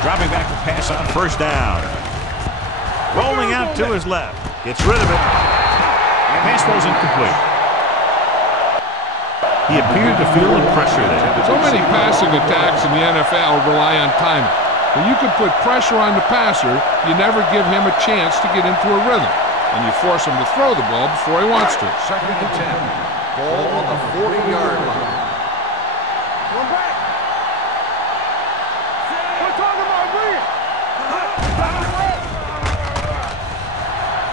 Dropping back to pass on first down. Rolling out to his left. Gets rid of it. Pass ball's incomplete. He appeared to feel the pressure there. So many passing attacks in the NFL rely on timing. When you can put pressure on the passer, you never give him a chance to get into a rhythm. And you force him to throw the ball before he wants to. Second and 10. Ball on the 40-yard line.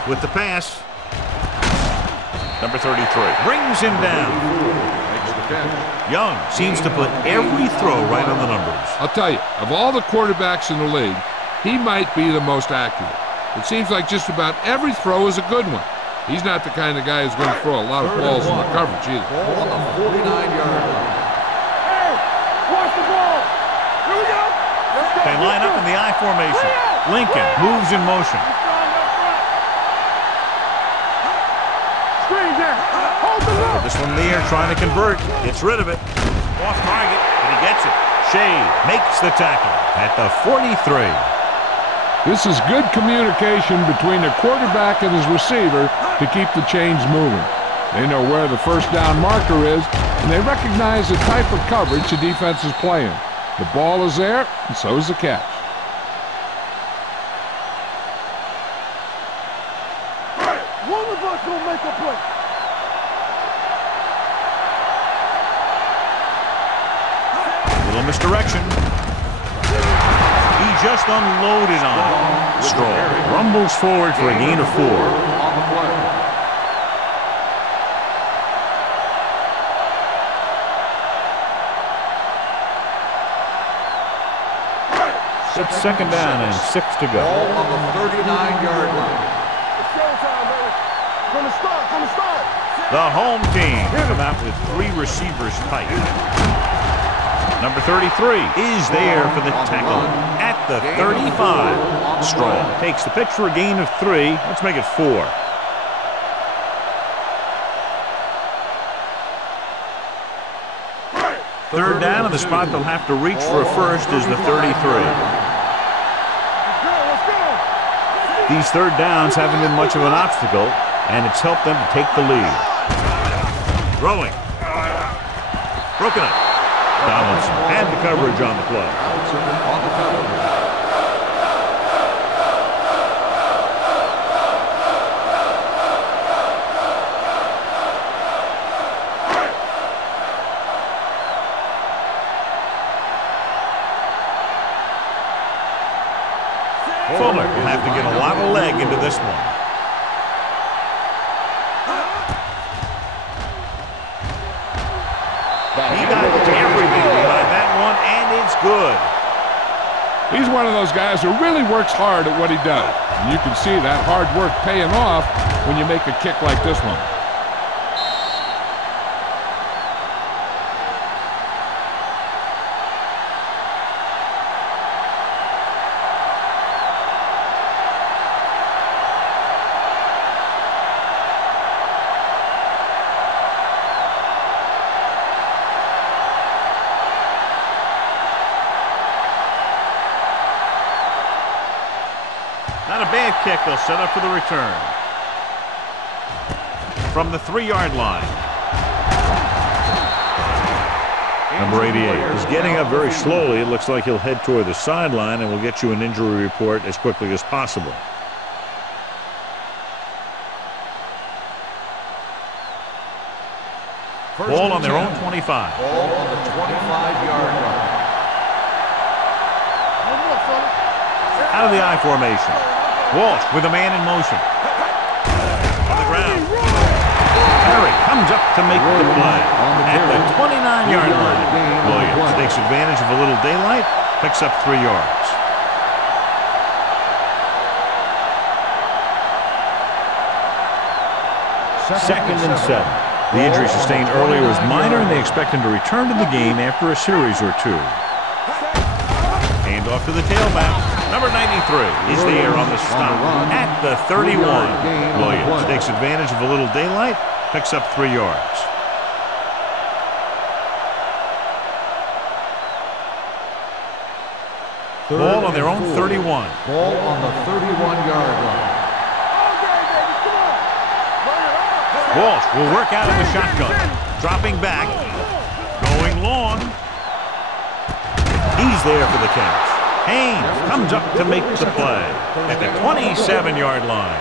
With the pass, number 33 brings him down. Young seems to put every throw right on the numbers. I'll tell you, of all the quarterbacks in the league, he might be the most accurate. It seems like just about every throw is a good one. He's not the kind of guy who's going to throw a lot of balls in the coverage either. Ball on the 49-yard line. Hey, watch the ball. Here we go. They line up in the I formation. Lincoln moves in motion. This one there trying to convert. Gets rid of it. Off target, and he gets it. Shea makes the tackle at the 43. This is good communication between the quarterback and his receiver to keep the chains moving. They know where the first down marker is, and they recognize the type of coverage the defense is playing. The ball is there, and so is the catch. One of us will make a play. Little misdirection. He just unloaded on it. Stroll rumbles forward for a gain of 4. On the play. It's second down and 6 to go. Ball on the 39-yard line. It's showtime, baby. From the start. The home team come out with 3 receivers tight. Number 33 is there for the tackle at the 35. Strong takes the pitch for a gain of 3. Let's make it 4. Third down, and the spot they'll have to reach for a first is the 33. These third downs haven't been much of an obstacle, and it's helped them to take the lead. Throwing. Broken up. Donaldson had the coverage on the play. On the cover. Fuller will have to get a lot of leg into this one. He got everything behind that one, and it's good. He's one of those guys who really works hard at what he does. And you can see that hard work paying off when you make a kick like this one. Not a bad kick. They'll set up for the return. From the 3-yard line. Number 88 is getting up very slowly. It looks like he'll head toward the sideline, and we'll get you an injury report as quickly as possible. Ball on their own 25. Ball on the 25-yard line. Out of the I formation. Walsh with a man in motion. On the ground. Perry comes up to make the play at the 29-yard line. Williams takes advantage of a little daylight, picks up 3 yards. Second and 7. The injury sustained earlier was minor, and they expect him to return to the game after a series or two. Hand off to the tailback. Number 93 is there on the stop at the 31. Williams takes advantage of a little daylight, picks up 3 yards. Ball on their own 31. Ball on the 31-yard line. Walsh will work out of the shotgun. Dropping back. Going long. He's there for the catch. Haynes comes up to make the play at the 27-yard line.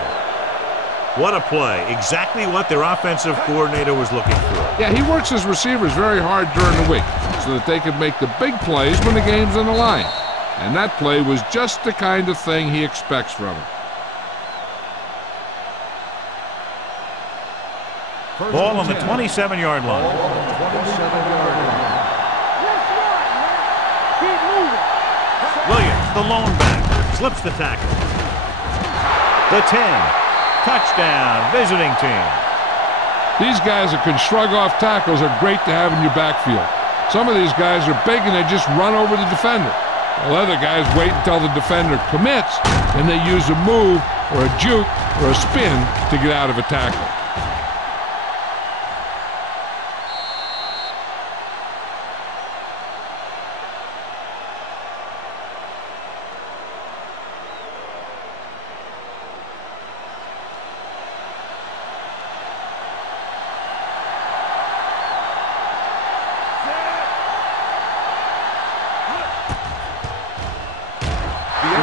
What a play. Exactly what their offensive coordinator was looking for. Yeah, he works his receivers very hard during the week so that they can make the big plays when the game's on the line. And that play was just the kind of thing he expects from him. Ball on the 27-yard line. Ball on the 27-yard line. Williams, the lone back, slips the tackle. The 10. Touchdown, visiting team. These guys that can shrug off tackles are great to have in your backfield. Some of these guys are big and they just run over the defender. While other guys wait until the defender commits, and they use a move or a juke or a spin to get out of a tackle.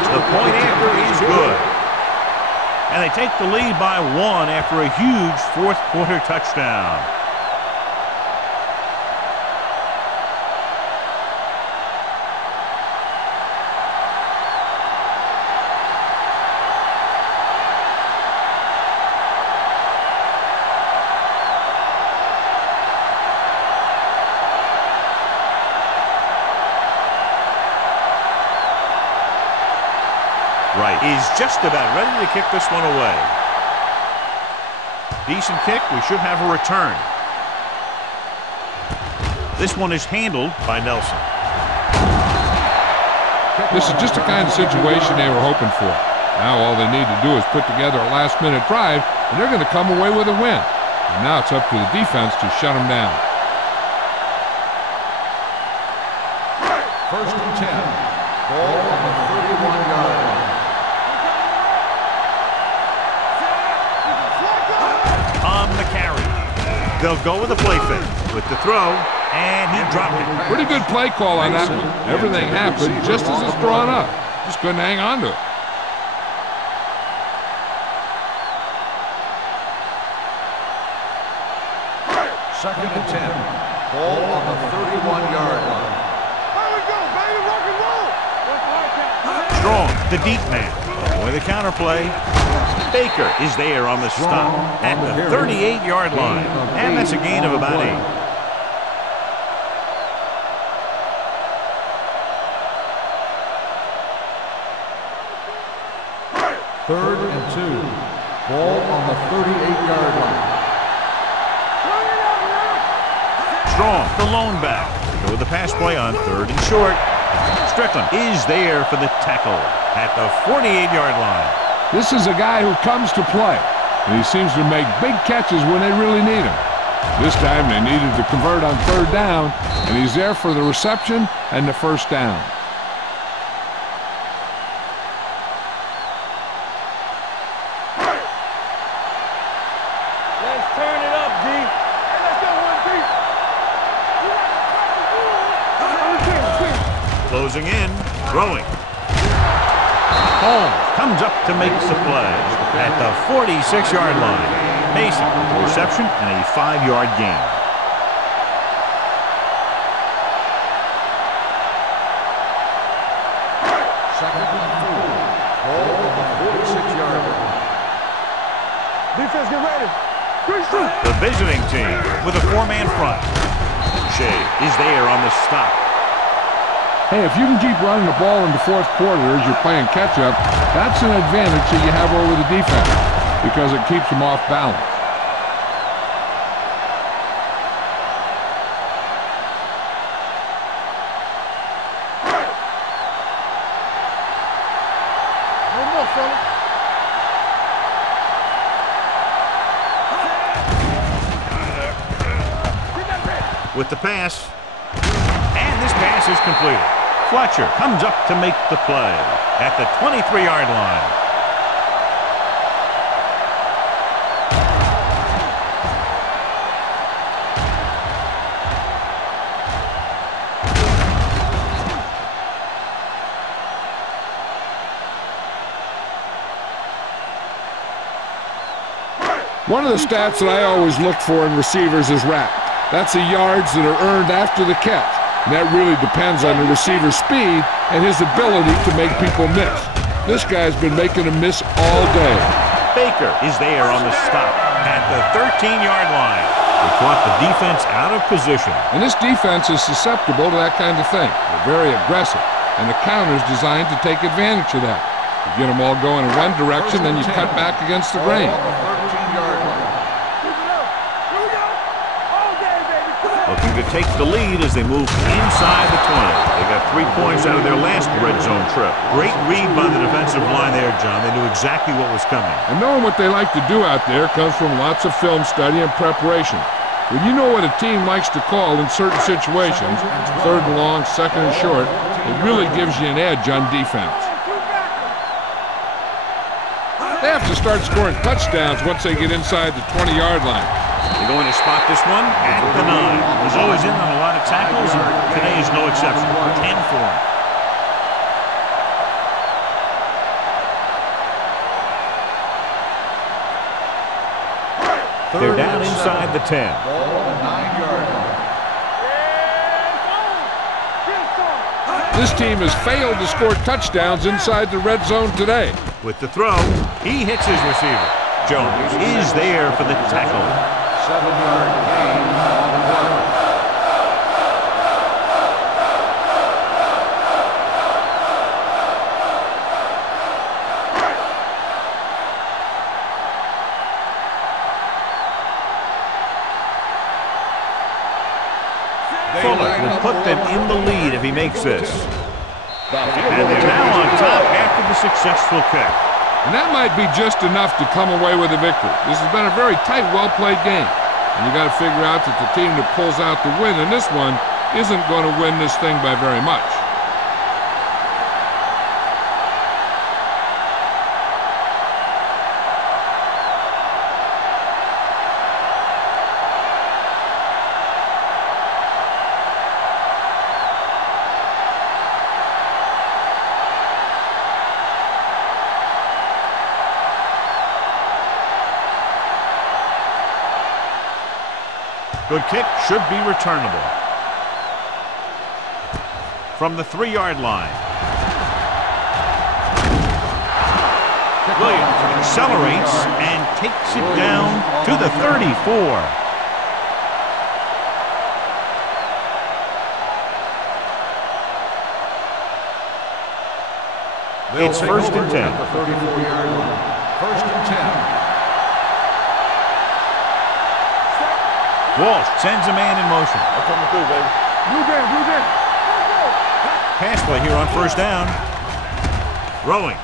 The point after is good. And they take the lead by 1 after a huge fourth-quarter touchdown. Right, he's just about ready to kick this one away. Decent kick, we should have a return. This one is handled by Nelson. This is just the kind of situation they were hoping for. Now all they need to do is put together a last-minute drive, and they're going to come away with a win. And now it's up to the defense to shut them down. First and 10. Ball on the 31-yard line. On the carry. They'll go with a play fake. With the throw, and he dropped it. Pretty good play call on that one. Everything happened just as it's drawn up. Just couldn't hang on to it. Second and 10. Ball on the 31-yard line. Here we go, baby, rock and roll. Strong, the deep man. With a counter play. Baker is there on the stop at the 38-yard line. And that's a gain of about 8. Third and 2. Ball on the 38-yard line. Strong, the lone back. Go with the pass play on 3rd and short. Strickland is there for the tackle at the 48-yard line. This is a guy who comes to play, and he seems to make big catches when they really need him. This time they needed to convert on 3rd down, and he's there for the reception and the first down. Let's turn it up, D. Hey, let's go, 1 D. Closing in, throwing. Holmes comes up to make the play at the 46-yard line. Mason, the reception and a 5-yard gain. Second and 4. Ball on the 46-yard line. Defense, get ready. 3-2. The visiting team with a 4-man front. Shea is there on the stop. Hey, if you can keep running the ball in the 4th quarter as you're playing catch-up, that's an advantage that you have over the defense because it keeps them off balance. with the pass. And this pass is completed. Fletcher comes up to make the play at the 23-yard line. One of the stats that I always look for in receivers is RAP. That's the yards that are earned after the catch. And that really depends on the receiver's speed and his ability to make people miss. This guy's been making them miss all day. Baker is there on the stop at the 13-yard line. They caught the defense out of position. And this defense is susceptible to that kind of thing. They're very aggressive, and the counter's designed to take advantage of that. You get them all going in one direction, then you cut back against the grain. Looking to take the lead as they move inside the 20. They got 3 points out of their last red zone trip. Great read by the defensive line there, John. They knew exactly what was coming. And knowing what they like to do out there comes from lots of film study and preparation. When you know what a team likes to call in certain situations, third and long, second and short, it really gives you an edge on defense. They have to start scoring touchdowns once they get inside the 20-yard line. They're going to spot this one at the 9. He's always in on a lot of tackles, and today is no exception. 10 for him. They're down inside the 10. Ball on the 9-yard line. This team has failed to score touchdowns inside the red zone today. With the throw, he hits his receiver. Jones is there for the tackle. 7-yard gain on the play. Fuller will put them in the lead if he makes this. And they're now on top after the successful kick. And that might be just enough to come away with a victory. This has been a very tight, well-played game. And you got to figure out that the team that pulls out the win in this one isn't going to win this thing by very much. Good kick, should be returnable. From the 3-yard line. Williams accelerates and takes it down to the 34. It's first and 10. At the 34-yard line. First and 10. Walsh sends a man in motion. I'm coming through, baby. Blue game. Pass play here on first down. Throwing.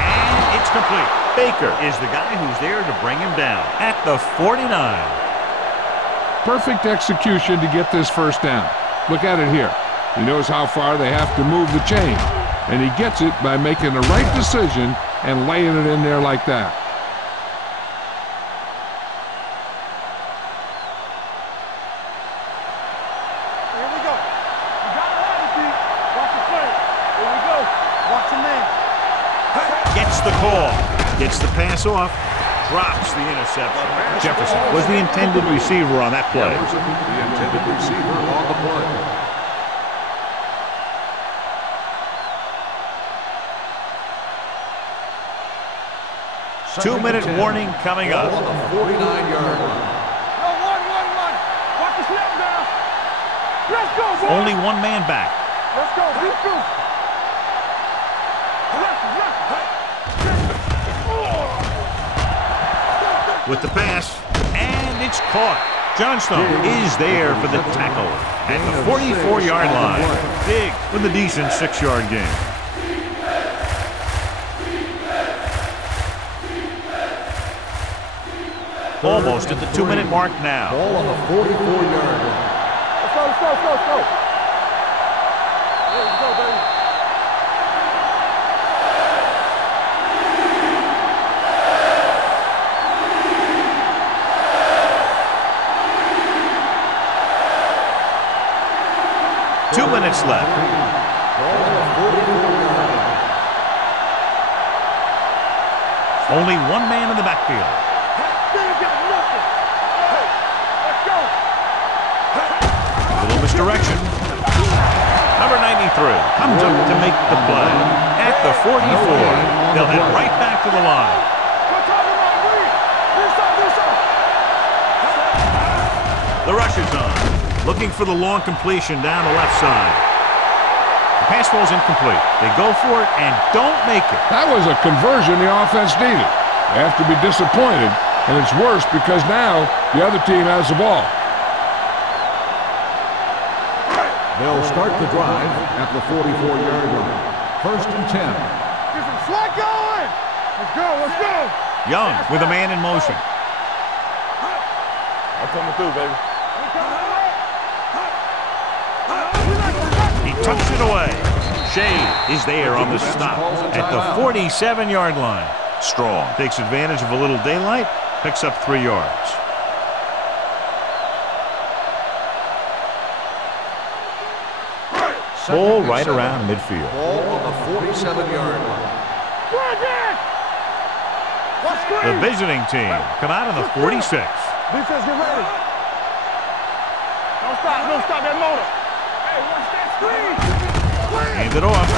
And it's complete. Baker is the guy who's there to bring him down at the 49. Perfect execution to get this first down. Look at it here. He knows how far they have to move the chain. And he gets it by making the right decision and laying it in there like that. The call. Gets the pass off. Drops the interception. Jefferson was the intended receiver on that play. Jefferson, the intended receiver on the play. 2-minute warning coming up. On the 49-yard line. No, one. Watch the snap down. Let's go, boy. Only one man back. Let's go. Let's go. With the pass, and it's caught. Johnstone is there for the tackle at the 44-yard line. Big with a decent 6-yard gain. Almost at the 2-minute mark now. Ball on the 44-yard line. Let's go. Let's go, baby. 2 minutes left. Only one man in the backfield. A little misdirection. Number 93 comes up to make the play. At the 44, they'll head right back to the line. The rush is on. Looking for the long completion down the left side. The pass falls incomplete. They go for it and don't make it. That was a conversion the offense needed. They have to be disappointed, and it's worse because now the other team has the ball. They'll start the drive at the 44-yard line. 1st and 10. Get some slack going. Let's go. Young with a man in motion. I'm coming through, baby. He tucks it away. Shade is there on the stop at the 47-yard line. Strong takes advantage of a little daylight, picks up 3 yards. Ball right around midfield. Ball on the 47-yard line. The visiting team come out of the 46. Defense, get ready. Don't stop that motor. Hey, watch that screen. Hand it off.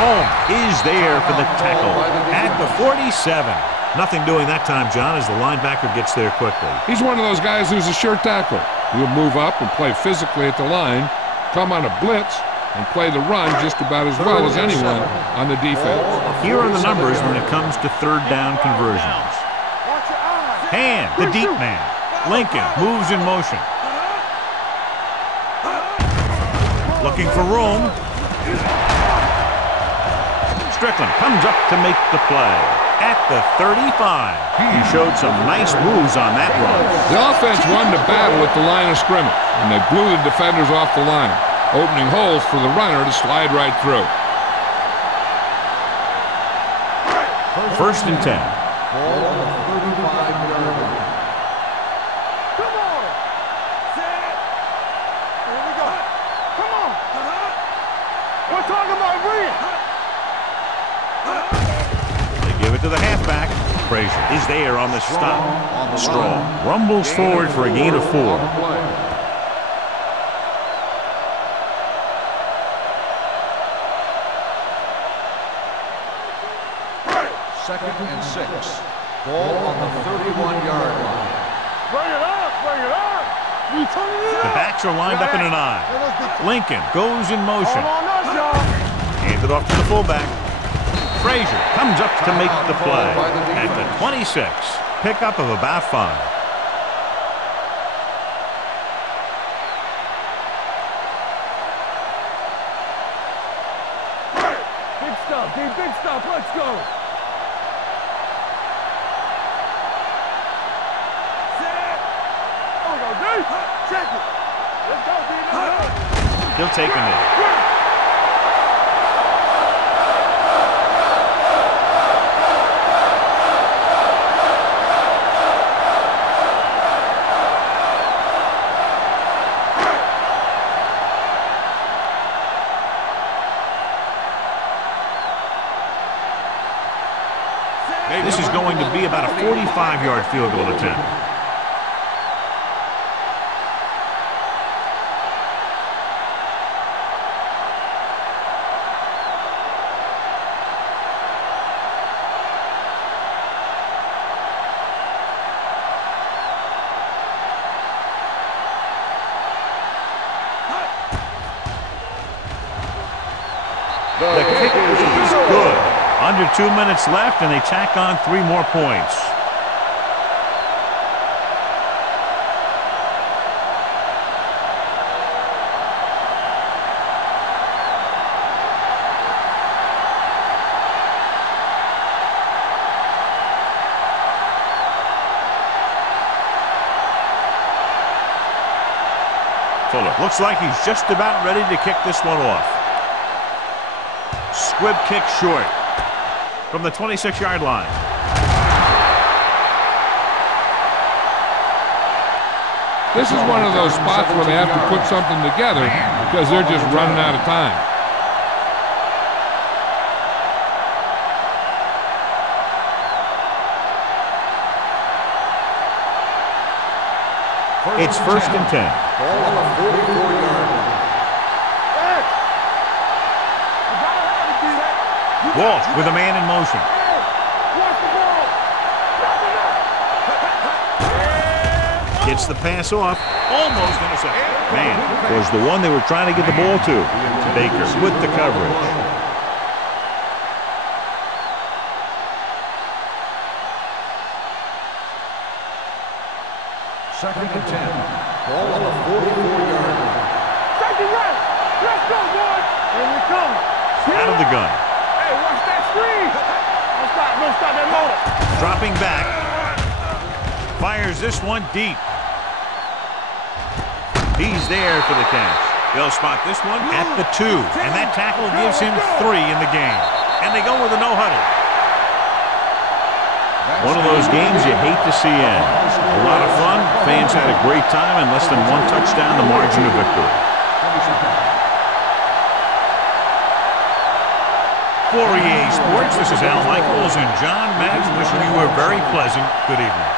Home is there for the tackle at the 47. Nothing doing that time, John, as the linebacker gets there quickly. He's one of those guys who's a sure tackler. He'll move up and play physically at the line, come on a blitz, and play the run just about as well as anyone on the defense. Here are the numbers when it comes to third down conversions. Hand, the deep man. Lincoln moves in motion. Looking for room. Strickland comes up to make the play at the 35. He showed some nice moves on that run. The offense won the battle at the line of scrimmage, and they blew the defenders off the line, opening holes for the runner to slide right through. 1st and 10. Ball on the 35-yard line. Come on. Set. Here we go. Come on. We're talking about real. They give it to the halfback. Frazier is there on the stop. Strong rumbles forward for a gain of 4. Second and 6. Ball on the 31-yard line. Bring it up. We turn it The up. backs are lined up in an I. Lincoln goes in motion. Hold on us, y'all. Hands it off to the fullback. Frazier comes up to make the play at the 26. Pickup of about 5. Big stuff, D. Big stuff. Let's go. Set. Oh, go, D. Check it. Let's go, D. Let's go. He'll take a knee. This is going to be about a 45-yard field goal attempt. The kick is good. Under 2 minutes left, and they tack on 3 more points. Fuller. Looks like he's just about ready to kick this one off. Squib kick short from the 26-yard line. This is one of those spots where they have to put something together because they're just running out of time. It's 1st and 10. Ball on the 44-yard line. Walsh with a man in motion. Gets the pass off. Almost intercepted. Man, was the one they were trying to get the ball to. Baker with the coverage. Second and 10. Ball on the 44-yard line. Safety right. Let's go, boys. Here we come. Out of the gun. Hey, watch that screen. Don't stop that motor. Dropping back. Fires this one deep. He's there for the catch. They'll spot this one at the 2. And that tackle gives him 3 in the game. And they go with a no-huddle. One of those games you hate to see end. A lot of fun. Fans had a great time, and less than 1 touchdown, the margin of victory. For EA Sports, this is Al Michaels and John Madden wishing you a very pleasant good evening.